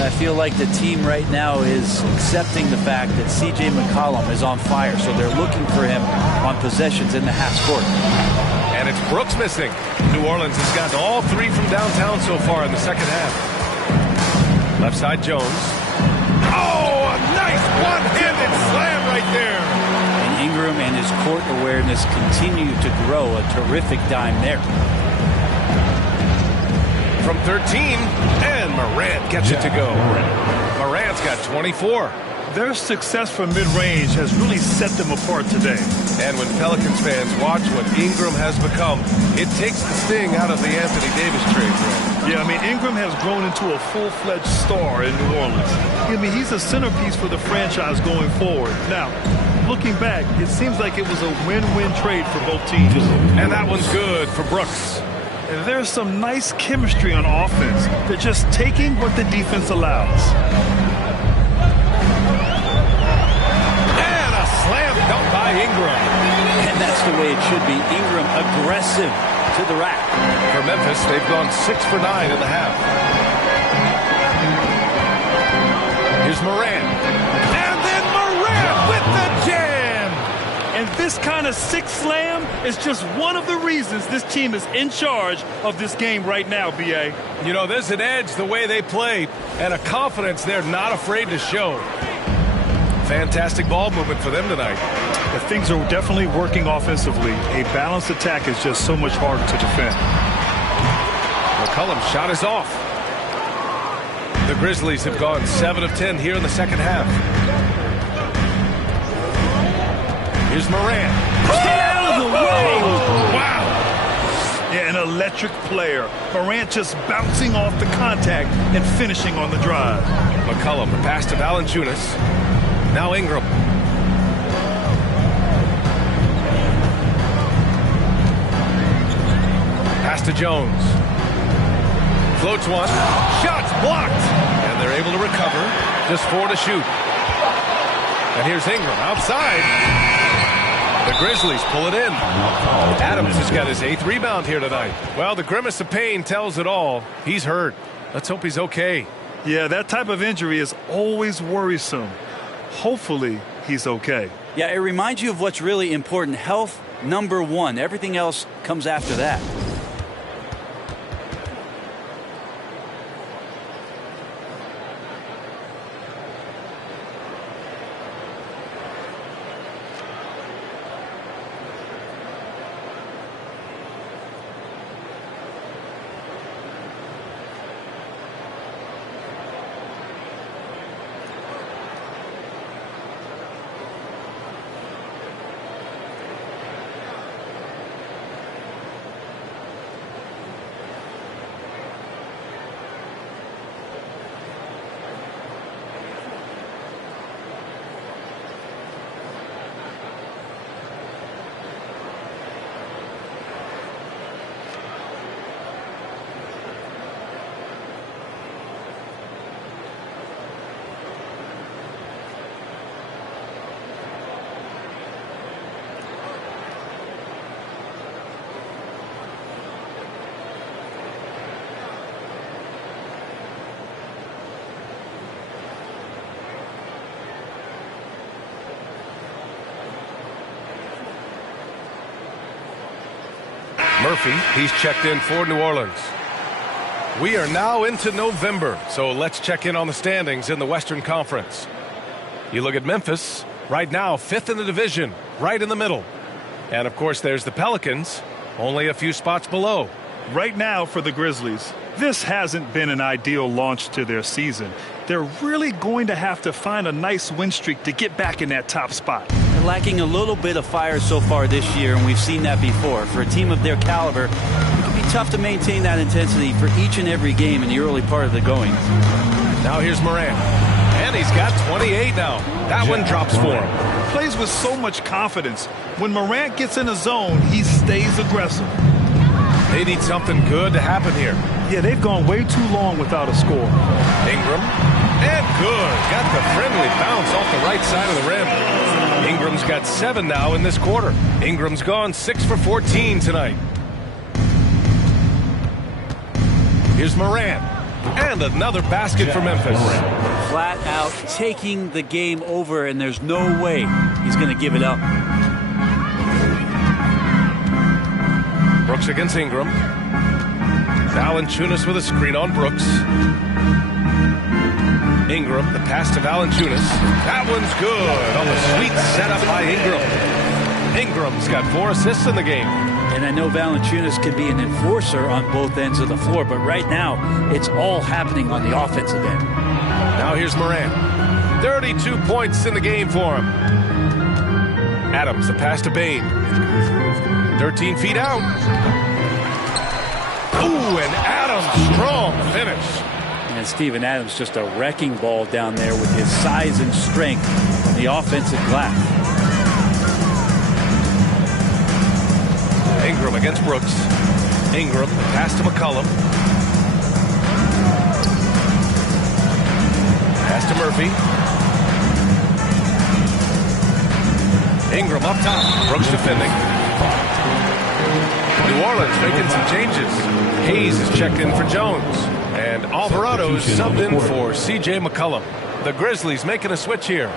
I feel like the team right now is accepting the fact that C.J. McCollum is on fire, so they're looking for him on possessions in the half court. And it's Brooks missing. New Orleans has gotten all 3 from downtown so far in the second half. Left side Jones. Oh, a nice one-handed slam right there. And Ingram and his court awareness continue to grow. A terrific dime there. From 13, and Morant gets it to go. Morant's got 24. Their success from mid-range has really set them apart today. And when Pelicans fans watch what Ingram has become, it takes the sting out of the Anthony Davis trade. Yeah, I mean, Ingram has grown into a full-fledged star in New Orleans. I mean, he's a centerpiece for the franchise going forward. Now, looking back, it seems like it was a win-win trade for both teams. And that one's good for Brooks. And there's some nice chemistry on offense. They're just taking what the defense allows. by Ingram. And that's the way it should be. Ingram aggressive to the rack. For Memphis, they've gone 6 for 9 in the half. Here's Morant. And then Morant with the jam! And this kind of six slam is just one of the reasons this team is in charge of this game right now, B.A. You know, there's an edge the way they play and a confidence they're not afraid to show. Fantastic ball movement for them tonight. But things are definitely working offensively. A balanced attack is just so much harder to defend. McCollum's shot is off. The Grizzlies have gone 7 of 10 here in the second half. Here's Morant. Get out of the way! Wow! Yeah, an electric player. Morant just bouncing off the contact and finishing on the drive. McCollum, the pass to Valanciunas. Now Ingram. Pass to Jones. Floats one. Shots blocked. And they're able to recover. Just 4 to shoot. And here's Ingram outside. The Grizzlies pull it in. Adams has got his 8th rebound here tonight. Well, the grimace of pain tells it all. He's hurt. Let's hope he's okay. Yeah, that type of injury is always worrisome. Hopefully, he's okay. Yeah, it reminds you of what's really important. Health, number one. Everything else comes after that. Murphy, he's checked in for New Orleans. We are now into November, so let's check in on the standings in the Western Conference. You look at Memphis, right now 5th in the division, right in the middle. And of course there's the Pelicans, only a few spots below. Right now for the Grizzlies, this hasn't been an ideal launch to their season. They're really going to have to find a nice win streak to get back in that top spot. They're lacking a little bit of fire so far this year, and we've seen that before. For a team of their caliber, it can be tough to maintain that intensity for each and every game in the early part of the going. Now here's Morant. And he's got 28 now. That one drops for him. Plays with so much confidence. When Morant gets in a zone, he stays aggressive. They need something good to happen here. Yeah, they've gone way too long without a score. Ingram. And good. Got the friendly bounce off the right side of the rim. Ingram's got 7 now in this quarter. Ingram's gone 6 for 14 tonight. Here's Morant. And another basket for Memphis. Flat out taking the game over, and there's no way he's going to give it up. Brooks against Ingram. Valanciunas with a screen on Brooks. Ingram, the pass to Valanciunas. That one's good on the sweet setup by Ingram. Ingram's got 4 assists in the game. And I know Valanciunas can be an enforcer on both ends of the floor, but right now it's all happening on the offensive end. Now here's Morant. 32 points in the game for him. Adams, the pass to Bain. 13 feet out. Ooh, and Adams, strong finish. And Steven Adams just a wrecking ball down there with his size and strength on the offensive glass. Ingram against Brooks. Ingram, the pass to McCollum. Pass to Murphy. Ingram up top. Brooks defending. New Orleans making some changes. Hayes is checked in for Jones. And Alvarado's subbed in for C.J. McCollum. The Grizzlies making a switch here.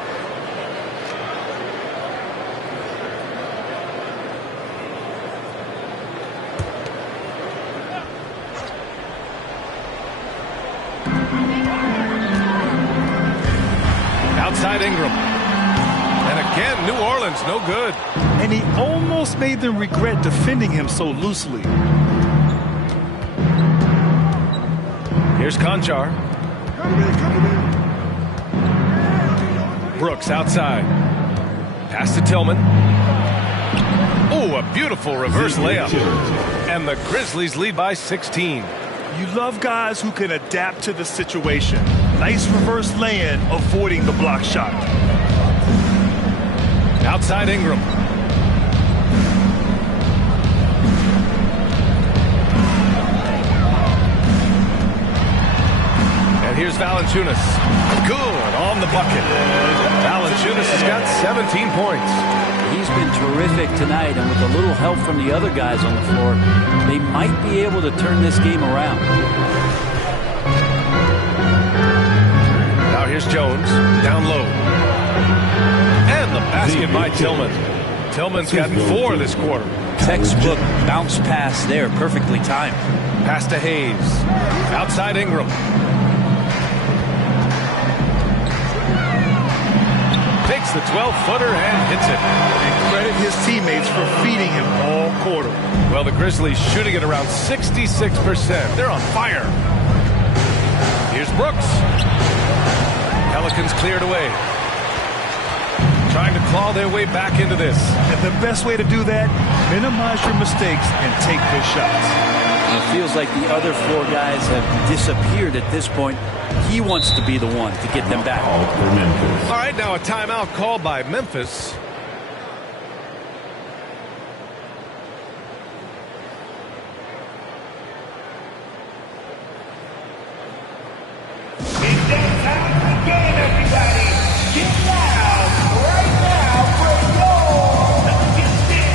Outside Ingram. And again, New Orleans, no good. And he almost made them regret defending him so loosely. Here's Conchar. Brooks outside. Pass to Tillman. Oh, a beautiful reverse layup. And the Grizzlies lead by 16. You love guys who can adapt to the situation. Nice reverse lay-in, avoiding the block shot. Outside Ingram. And here's Valanciunas. Good on the bucket. Valanciunas has got 17 points. He's been terrific tonight, and with a little help from the other guys on the floor, they might be able to turn this game around. Now here's Jones, down low. And the basket by Tillman. Tillman's gotten 4 this quarter. Textbook bounce pass there, perfectly timed. Pass to Hayes. Outside Ingram. Takes the 12-footer and hits it. And credit his teammates for feeding him all quarter. Well, the Grizzlies shooting at around 66%. They're on fire. Here's Brooks. Pelicans cleared away. Trying to claw their way back into this. And the best way to do that, minimize your mistakes and take good shots. It feels like the other 4 guys have disappeared at this point. He wants to be the one to get them back. All right, now a timeout called by Memphis. It's that time of the game, everybody. Get loud right now for your Nuggets team.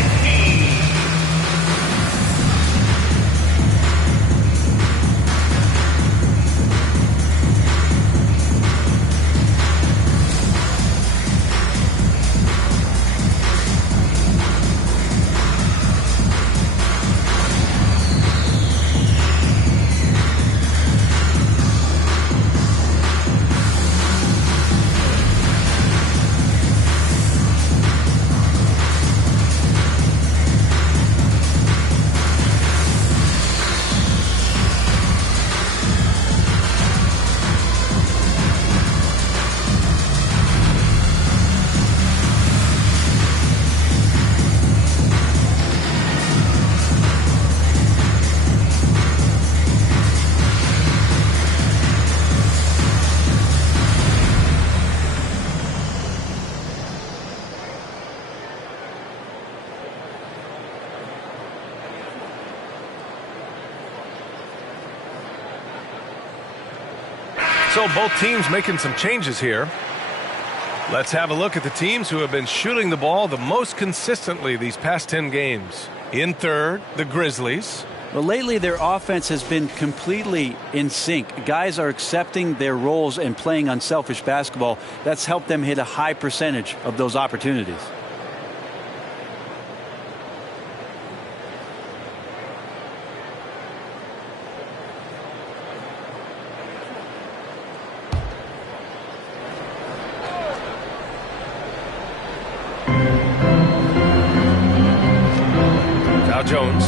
So both teams making some changes here. Let's have a look at the teams who have been shooting the ball the most consistently these past 10 games. In third, the Grizzlies. Well, lately their offense has been completely in sync. Guys are accepting their roles and playing unselfish basketball. That's helped them hit a high percentage of those opportunities. Jones.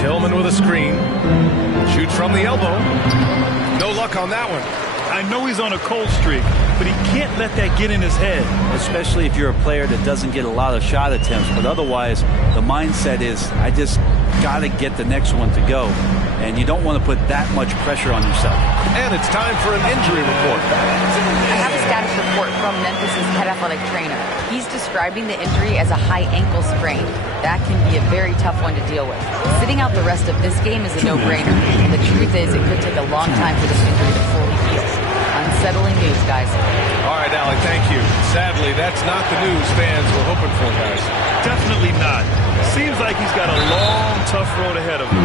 Tillman with a screen. Shoots from the elbow. No luck on that one. I know he's on a cold streak, but he can't let that get in his head. Especially if you're a player that doesn't get a lot of shot attempts. But otherwise, the mindset is, I just got to get the next one to go. and you don't want to put that much pressure on yourself. And it's time for an injury report. I have a status report from Memphis' head athletic trainer. He's describing the injury as a high ankle sprain. That can be a very tough one to deal with. Sitting out the rest of this game is a no-brainer. And the truth is, it could take a long time for this injury to fully heal. Unsettling news, guys. All right, Allie, thank you. Sadly, that's not the news fans were hoping for, guys. Definitely not. Seems like he's got a long, tough road ahead of him.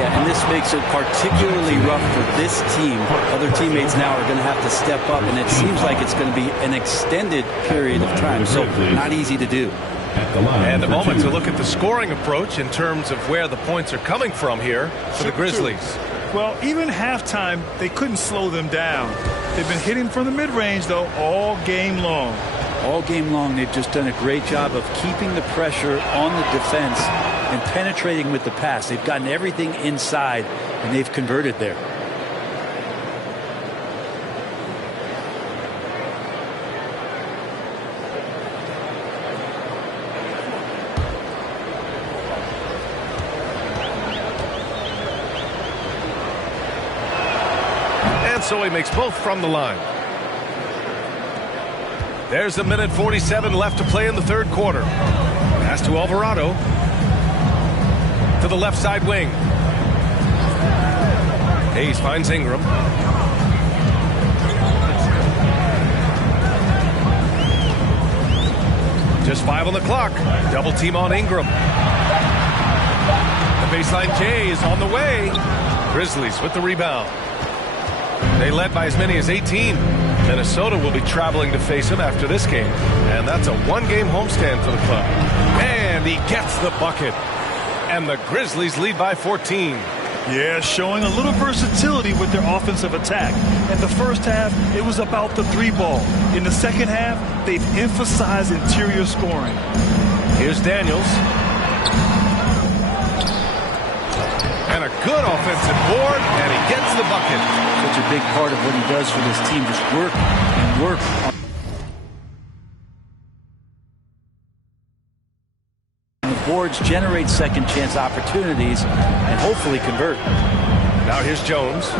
Yeah, and this makes it particularly rough for this team. Other teammates now are going to have to step up, and it seems like it's going to be an extended period of time, so not easy to do. And a moment to look at the scoring approach in terms of where the points are coming from here for the Grizzlies. Well, even halftime, they couldn't slow them down. They've been hitting from the mid-range, though, all game long. All game long, they've just done a great job of keeping the pressure on the defense and penetrating with the pass. They've gotten everything inside, and they've converted there. And so he makes both from the line. There's a minute 47 left to play in the third quarter. Pass to Alvarado. To the left side wing. Hayes finds Ingram. Just 5 on the clock. Double team on Ingram. The baseline J is on the way. Grizzlies with the rebound. They led by as many as 18. Minnesota will be traveling to face him after this game. And that's a one-game homestand for the club. And he gets the bucket. And the Grizzlies lead by 14. Yeah, showing a little versatility with their offensive attack. In the first half, it was about the three ball. In the second half, they've emphasized interior scoring. Here's Daniels. And a good offensive board, and he gets the bucket. Such a big part of what he does for this team, just work and work. And the boards generate second chance opportunities and hopefully convert. Now here's Jones.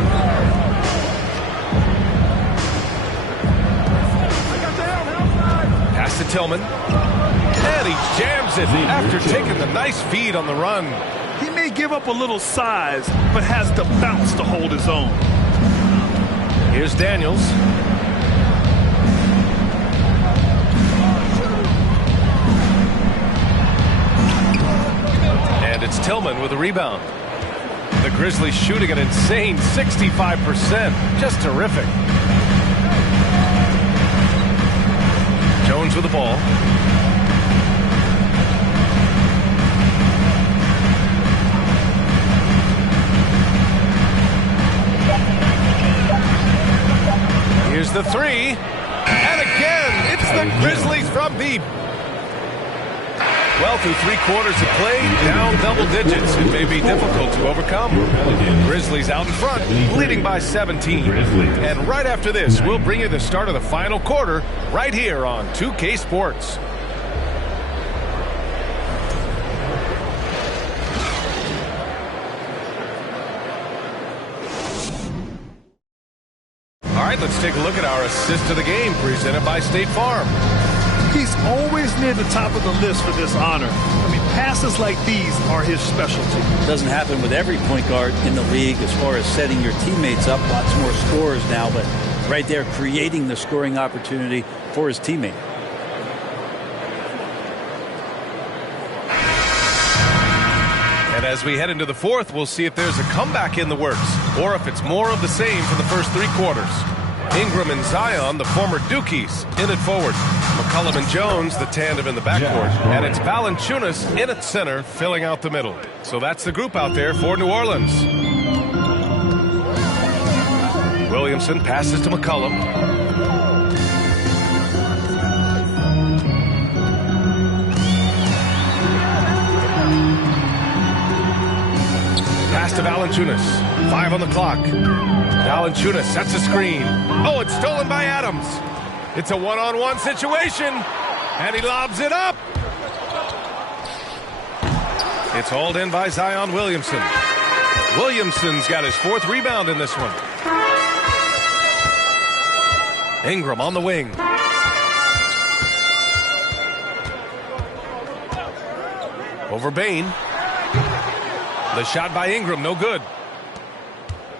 Pass to Tillman. And he jams it after taking the nice feed on the run. He may give up a little size, but has the bounce to hold his own. Here's Daniels. And it's Tillman with a rebound. The Grizzlies shooting an insane 65%. Just terrific. Jones with the ball. Here's the three. And again, it's the Grizzlies from deep. Well, through 3 quarters of play, down double digits. It may be difficult to overcome. Grizzlies out in front, leading by 17. And right after this, we'll bring you the start of the final quarter right here on 2K Sports. All right, let's take a look at our assist of the game presented by State Farm. He's always near the top of the list for this honor. I mean, passes like these are his specialty. It doesn't happen with every point guard in the league as far as setting your teammates up. Lots more scorers now, but right there creating the scoring opportunity for his teammate. And as we head into the fourth, we'll see if there's a comeback in the works or if it's more of the same for the first 3 quarters. Ingram and Zion, the former Dukies, in it forward. McCollum and Jones, the tandem in the backcourt. And it's Valanciunas in at center, filling out the middle. So that's the group out there for New Orleans. Williamson passes to McCollum. Pass to Valanciunas. 5 on the clock. Valanciunas sets a screen. Oh, it's stolen by Adams. It's a one-on-one situation. And he lobs it up. It's hauled in by Zion Williamson. Williamson's got his 4th rebound in this one. Ingram on the wing. Over Bain. The shot by Ingram, no good.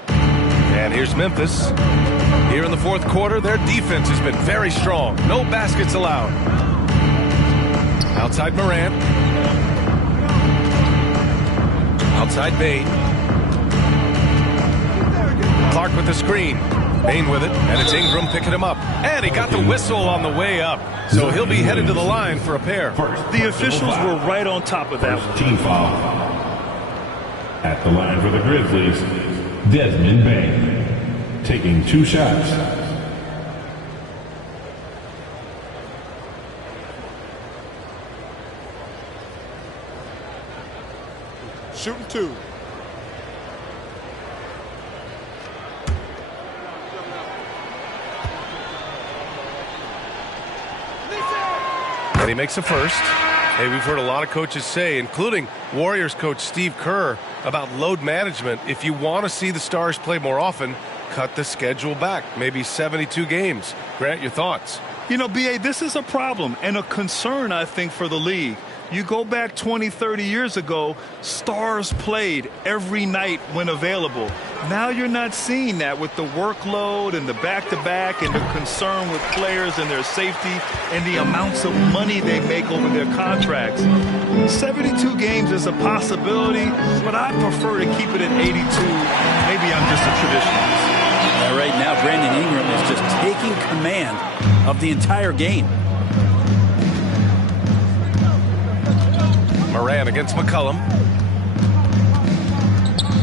And here's Memphis. Here in the 4th quarter, their defense has been very strong. No baskets allowed. Outside Morant. Outside Bain. Clark with the screen. Bain with it, and it's Ingram picking him up. And he got the whistle on the way up. So he'll be headed to the line for a pair. The officials were right on top of that. Team foul. At the line for the Grizzlies, Desmond Bain, taking 2 shots. Shooting 2. And he makes a first. Hey, we've heard a lot of coaches say, including Warriors coach Steve Kerr, about load management. If you want to see the Stars play more often, cut the schedule back, maybe 72 games. Grant, your thoughts? You know, B.A., this is a problem and a concern, I think, for the league. You go back 20, 30 years ago, Stars played every night when available. Now you're not seeing that with the workload and the back-to-back and the concern with players and their safety and the amounts of money they make over their contracts. 72 games is a possibility, but I prefer to keep it at 82. Maybe I'm just a traditionalist. Right now, Brandon Ingram is just taking command of the entire game. Morant against McCollum.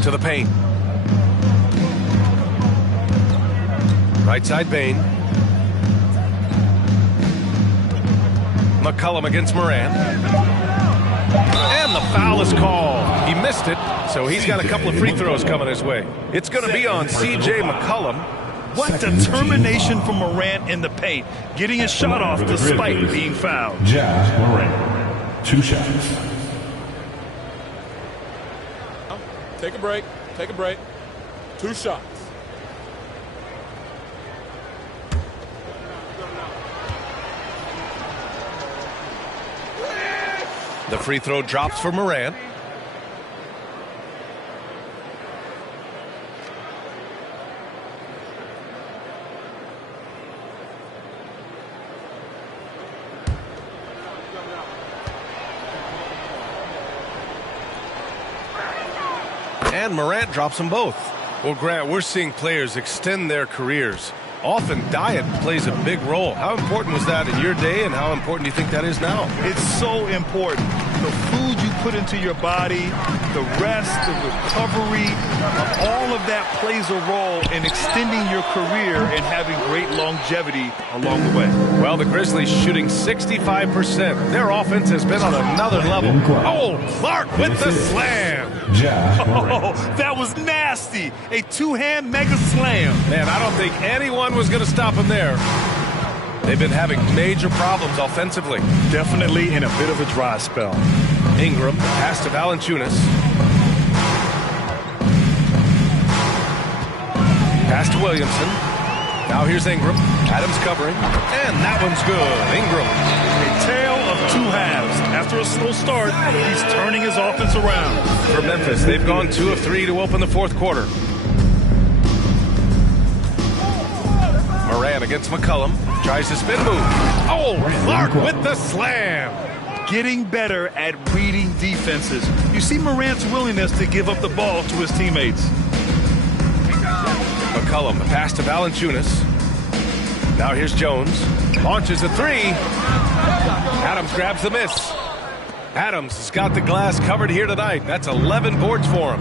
To the paint. Right side Bain. McCollum against Morant. And the foul is called. He missed it, so he's got a couple of free throws coming his way. It's going to be on C.J. McCollum. What determination from Morant in the paint, getting his shot off despite being fouled. JA Durrant, 2 shots. Take a break. Take a break. 2 shots. The free throw drops for Morant. And Morant drops them both. Well, Grant, we're seeing players extend their careers. Often diet plays a big role. How important was that in your day, and how important do you think that is now? It's so important. The food you put into your body, the rest, the recovery, all of that plays a role in extending your career and having great longevity along the way. Well, the Grizzlies shooting 65%. Their offense has been on another level. Oh, Clark with the slam. Oh, that was nasty. A 2-hand mega slam. Man, I don't think anyone was going to stop him there. They've been having major problems offensively. Definitely in a bit of a dry spell. Ingram, pass to Valanciunas. Pass to Williamson. Now here's Ingram. Adams covering. And that one's good. Ingram. A tale of 2 halves. After a slow start, he's turning his offense around. For Memphis, they've gone 2 of 3 to open the 4th quarter. Morant against McCollum. Tries to spin move. Oh, Clark with the slam. Getting better at reading defenses. You see Morant's willingness to give up the ball to his teammates. McCollum, the pass to Valanciunas. Now here's Jones. Launches a 3. Adams grabs the miss. Adams has got the glass covered here tonight. That's 11 boards for him.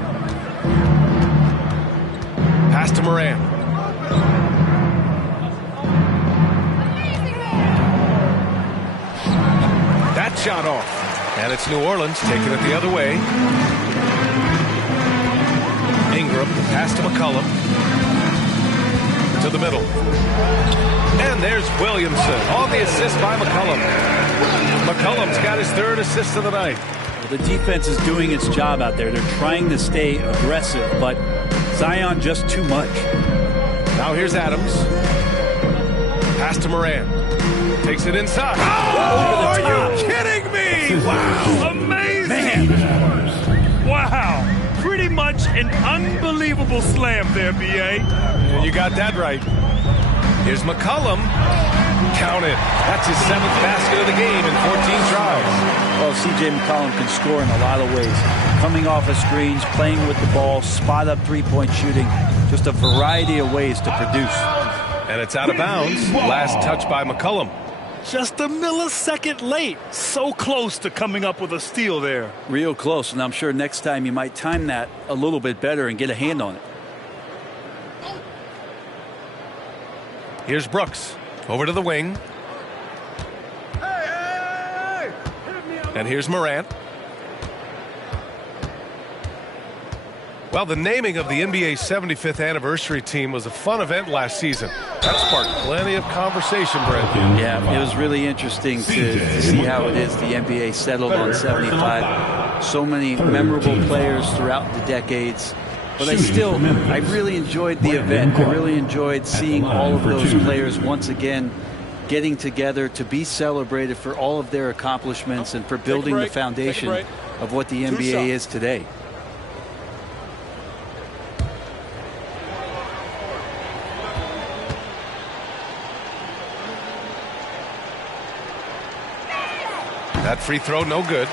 Pass to Morant. That shot off. And it's New Orleans taking it the other way. Ingram, the pass to McCollum. To the middle. And there's Williamson on the assist by McCollum. McCollum's got his 3rd assist of the night. The defense is doing its job out there. They're trying to stay aggressive, but Zion just too much. Now here's Adams. Pass to Morant. Takes it inside. Oh, are you kidding me? Wow. Amazing. Wow. Pretty much an unbelievable slam there, B.A. And you got that right. Here's McCollum. Count it. That's his 7th basket of the game in 14 tries. Well, C.J. McCollum can score in a lot of ways. Coming off of screens, playing with the ball, spot-up three-point shooting. Just a variety of ways to produce. And it's out of bounds. Last touch by McCollum. Just a millisecond late. So close to coming up with a steal there. Real close, and I'm sure next time you might time that a little bit better and get a hand on it. Here's Brooks. Over to the wing. And here's Morant. Well, the naming of the NBA's 75th anniversary team was a fun event last season. That sparked plenty of conversation, Brent. Yeah, it was really interesting to see how it is the NBA settled on 75. So many memorable players throughout the decades. But I really enjoyed the event. I really enjoyed seeing all of those players once again getting together to be celebrated for all of their accomplishments and for building the foundation of what the NBA is today. That free throw, no good.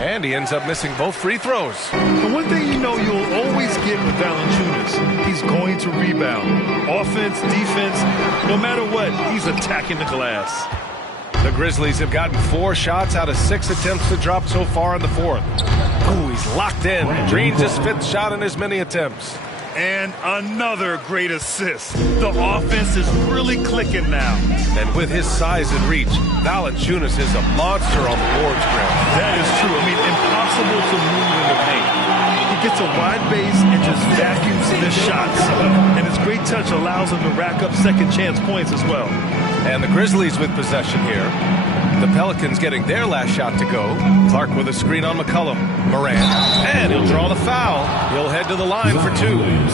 And he ends up missing both free throws. The one thing you know you'll always get with Valanciunas, he's going to rebound. Offense, defense, no matter what, he's attacking the glass. The Grizzlies have gotten 4 shots out of 6 attempts to drop so far in the 4th. Oh, he's locked in. Drains his 5th shot in as many attempts. And another great assist. The offense is really clicking now. And with his size and reach, Valanciunas is a monster on the boards, Grant. That is true. I mean, impossible to move in the paint. He gets a wide base and just vacuums the shots. And his great touch allows him to rack up second chance points as well. And the Grizzlies with possession here. The Pelicans getting their last shot to go. Clark with a screen on McCollum. Morant. And he'll draw the foul. He'll head to the line for 2.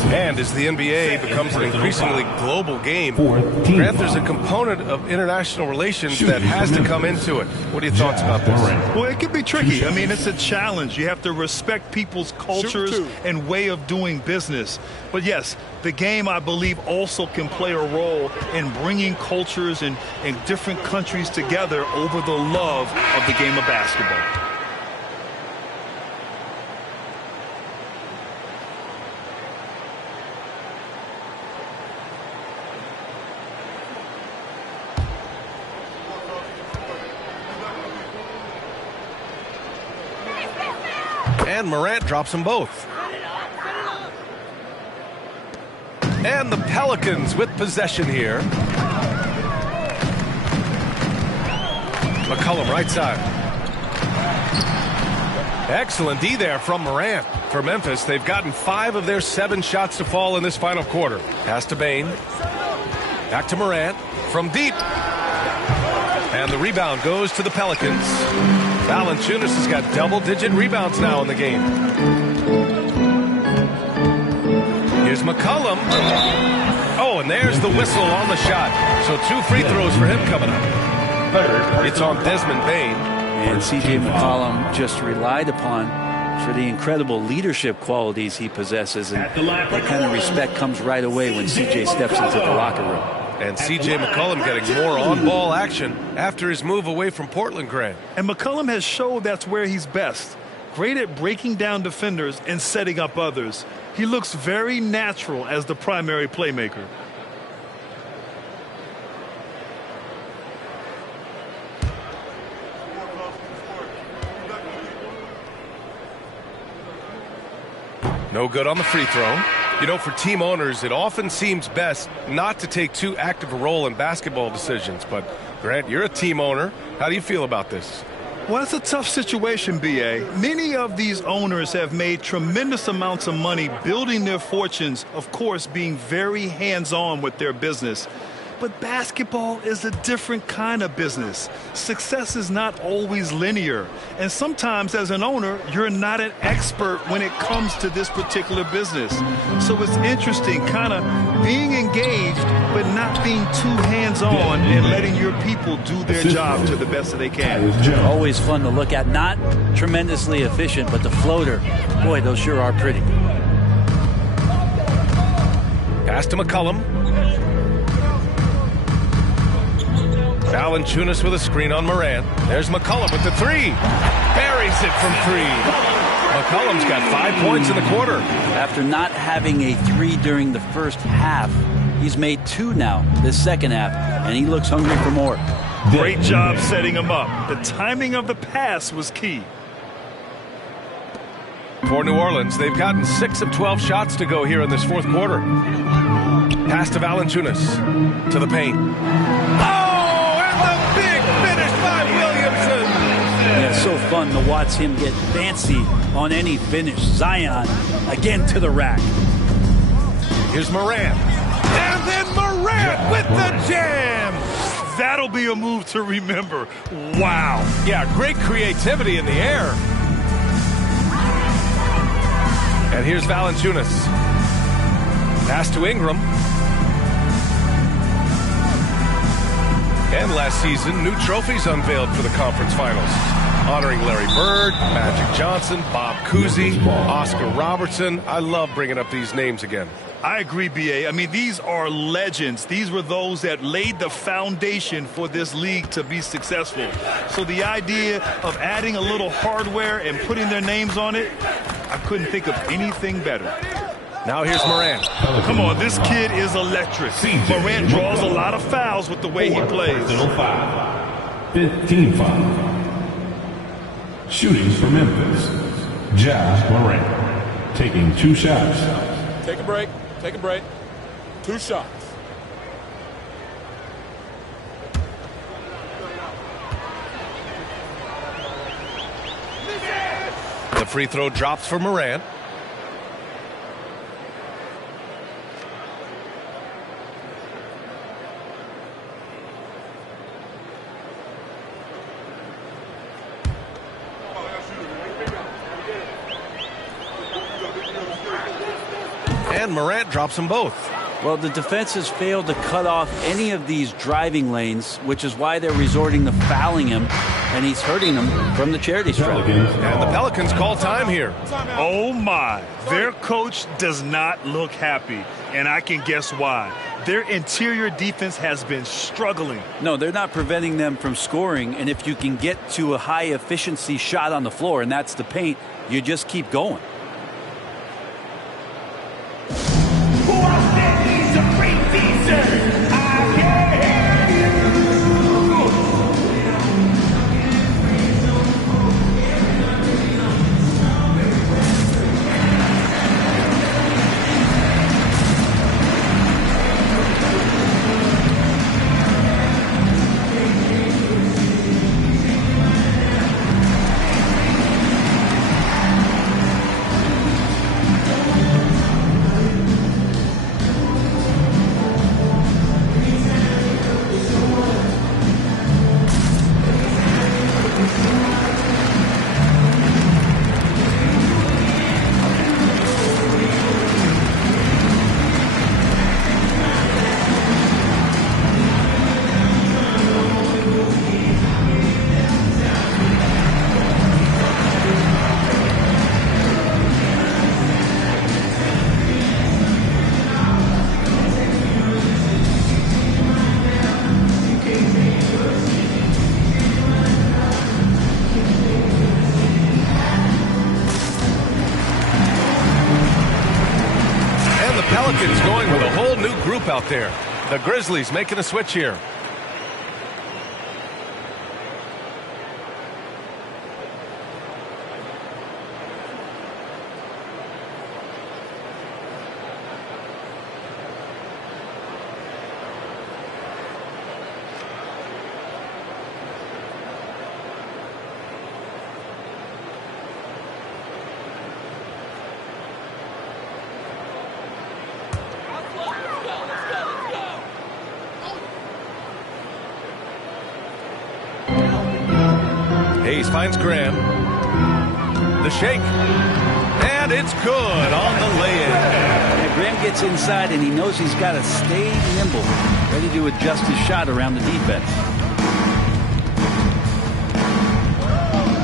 And as the NBA becomes an increasingly global game, Grant, there's a component of international relations that has to come into it. What are your thoughts about this? Well, it can be tricky. I mean, it's a challenge. You have to respect people's cultures and way of doing business. But yes, the game, I believe, also can play a role in bringing cultures and different countries together over the love of the game of basketball. And Morant drops them both. And the Pelicans with possession here. McCollum right side. Excellent D there from Morant. For Memphis, they've gotten 5 of their 7 shots to fall in this final quarter. Pass to Bane. Back to Morant from deep. And the rebound goes to the Pelicans. Valanciunas has got double-digit rebounds now in the game. Here's McCollum. Oh, and there's the whistle on the shot. So 2 free throws for him coming up. It's on Desmond Bane. And C.J. McCollum just relied upon for the incredible leadership qualities he possesses. And that kind of respect comes right away when C.J. steps into the locker room. And C.J. McCollum getting more on-ball action after his move away from Portland, Grant. And McCollum has showed that's where he's best. Great at breaking down defenders and setting up others. He looks very natural as the primary playmaker. No good on the free throw. You know, for team owners, it often seems best not to take too active a role in basketball decisions. But, Grant, you're a team owner. How do you feel about this? Well, it's a tough situation, B.A. Many of these owners have made tremendous amounts of money building their fortunes, of course, being very hands-on with their business. But basketball is a different kind of business. Success is not always linear. And sometimes as an owner, you're not an expert when it comes to this particular business. So it's interesting kind of being engaged, but not being too hands-on and letting your people do their job to the best that they can. Always fun to look at. Not tremendously efficient, but the floater, boy, those sure are pretty. Pass to McCollum. Valanciunas with a screen on Moran. There's McCollum with the three. Buries it from three. McCollum's got 5 points in the quarter. After not having a three during the first half, he's made 2 now this second half, and he looks hungry for more. Great job setting him up. The timing of the pass was key. For New Orleans, they've gotten 6 of 12 shots to go here in this fourth quarter. Pass to Valanciunas. To the paint. Yeah, it's so fun to watch him get fancy on any finish. Zion again to the rack. Here's Moran. And then Moran with the jam. That'll be a move to remember. Wow. Yeah, great creativity in the air. And here's Valanciunas. Pass to Ingram. And last season, new trophies unveiled for the conference finals, honoring Larry Bird, Magic Johnson, Bob Cousy, Oscar Robertson. I love bringing up these names again. I agree, B.A. I mean, these are legends. These were those that laid the foundation for this league to be successful. So the idea of adding a little hardware and putting their names on it, I couldn't think of anything better. Now here's Moran. Come on, this kid is electric. Moran draws a lot of fouls with the way he plays. 15 foul. Shooting for Memphis. JA Durrant taking 2 shots. Take a break. Take a break. 2 shots. The free throw drops for Moran. And Morant drops them both. Well, the defense has failed to cut off any of these driving lanes, which is why they're resorting to fouling him, and he's hurting them from the charity stripe. And the Pelicans call time here. Oh, my. Their coach does not look happy, and I can guess why. Their interior defense has been struggling. No, they're not preventing them from scoring, and if you can get to a high-efficiency shot on the floor, and that's the paint, you just keep going. Pelicans going with a whole new group out there. The Grizzlies making a switch here. Hayes finds Graham. The shake. And it's good on the lay-in. Yeah, Graham gets inside, and he knows he's got to stay nimble, ready to adjust his shot around the defense.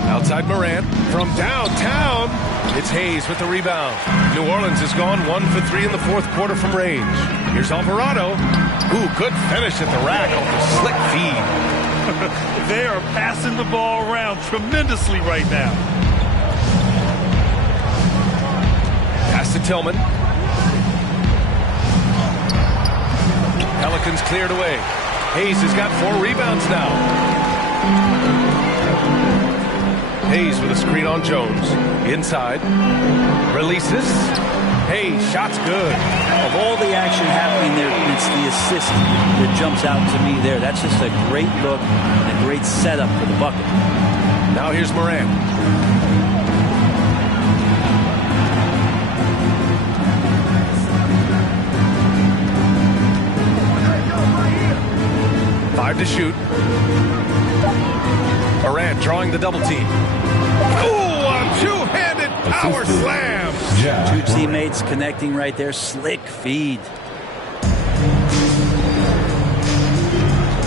Outside Morant from downtown. It's Hayes with the rebound. New Orleans has gone 1 for 3 in the fourth quarter from range. Here's Alvarado. Ooh, good finish at the rack off the slick feed. They are passing the ball around tremendously right now. Pass to Tillman. Pelicans cleared away. Hayes has got 4 rebounds now. Hayes with a screen on Jones. Inside. Releases. Hayes, shot's good. Of all the action happening there, it's the assist that jumps out to me there. That's just a great look and a great setup for the bucket. Now here's Morant. Five to shoot. Morant drawing the double team. Oh, a two-handed power slam. Two teammates connecting right there. Slick feed.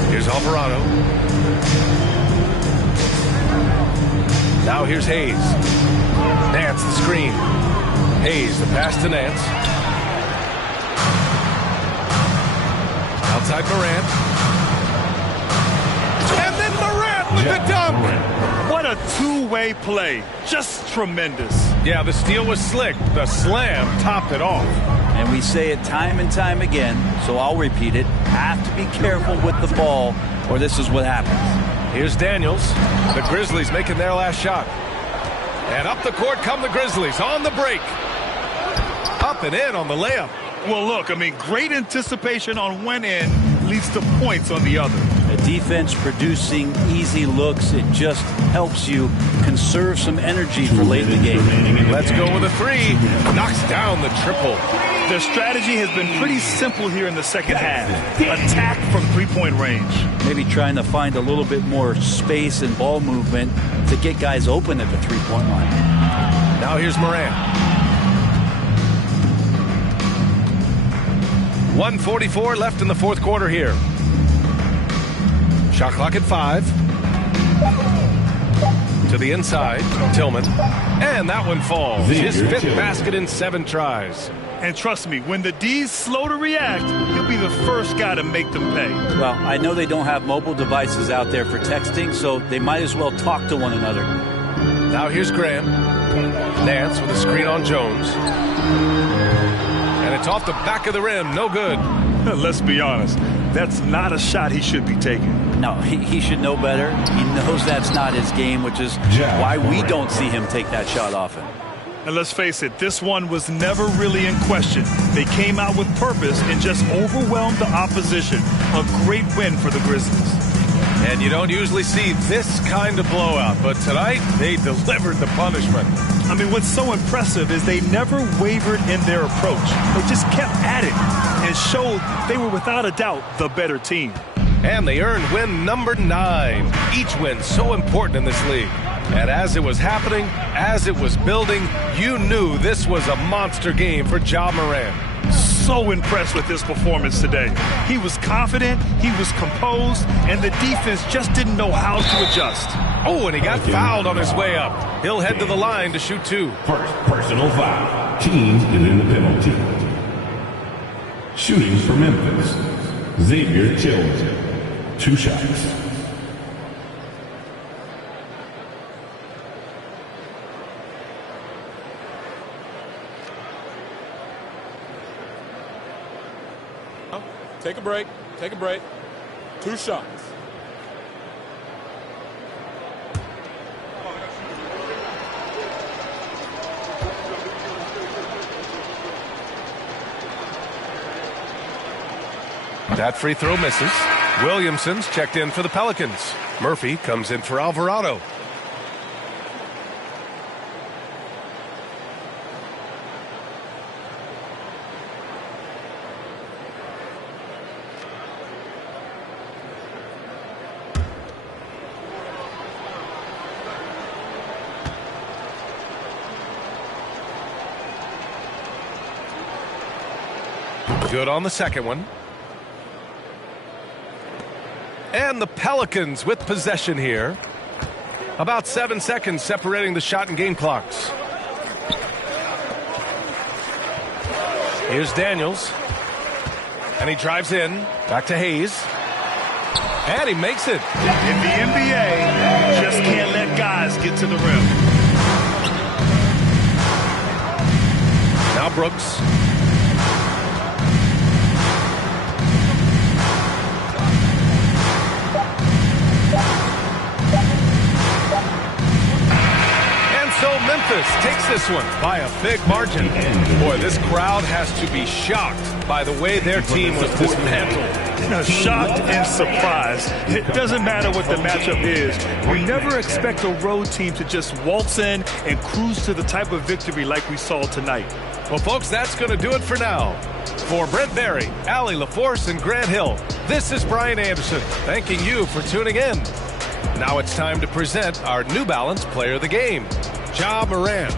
Here's Alvarado. Now here's Hayes. Nance the screen. Hayes the pass to Nance. Outside Morant. And then Morant with the dunk. What a two-way play. Just tremendous. Yeah, the steal was slick. The slam topped it off. And we say it time and time again, so I'll repeat it. Have to be careful with the ball, or this is what happens. Here's Daniels. The Grizzlies making their last shot. And up the court come the Grizzlies on the break. Up and in on the layup. Well, look, I mean, great anticipation on one end leads to points on the other. A defense producing easy looks. It just helps you conserve some energy for late in the game. Let's go with a three. Knocks down the triple. Their strategy has been pretty simple here in the second half. Attack from three-point range. Maybe trying to find a little bit more space and ball movement to get guys open at the three-point line. Now here's Morant. 1:44 left in the fourth quarter here. Shot clock at 5. To the inside, Tillman. And that one falls. His fifth basket in 7 tries. And trust me, when the D's slow to react, he'll be the first guy to make them pay. Well, I know they don't have mobile devices out there for texting, so they might as well talk to one another. Now here's Graham. Nance with a screen on Jones. And it's off the back of the rim. No good. Let's be honest. That's not a shot he should be taking. No, he should know better. He knows that's not his game, which is why we don't see him take that shot often. And let's face it, this one was never really in question. They came out with purpose and just overwhelmed the opposition. A great win for the Grizzlies. And you don't usually see this kind of blowout, but tonight they delivered the punishment. I mean, what's so impressive is they never wavered in their approach. They just kept at it and showed they were without a doubt the better team. And they earned win number 9. Each win so important in this league. And as it was happening, as it was building, you knew this was a monster game for Ja Morant. So impressed with his performance today. He was confident, he was composed, and the defense just didn't know how to adjust. Oh, and he got fouled on his way up. He'll head to the line to shoot 2. First personal foul. Team is in the penalty. Shooting for Memphis. Xavier Tillman. 2 shots. Take a break. Take a break. 2 shots. That free throw misses. Williamson's checked in for the Pelicans. Murphy comes in for Alvarado. Good on the second one. And the Pelicans with possession here. About 7 seconds separating the shot and game clocks. Here's Daniels. And he drives in. Back to Hayes. And he makes it. In the NBA, you just can't let guys get to the rim. Now Brooks. So Memphis takes this one by a big margin. Boy, this crowd has to be shocked by the way their team was dismantled. Shocked and surprised. It doesn't matter what the matchup is. We never expect a road team to just waltz in and cruise to the type of victory like we saw tonight. Well, folks, that's going to do it for now. For Brent Barry, Allie LaForce, and Grant Hill, this is Brian Anderson thanking you for tuning in. Now it's time to present our New Balance Player of the Game, Ja Morant.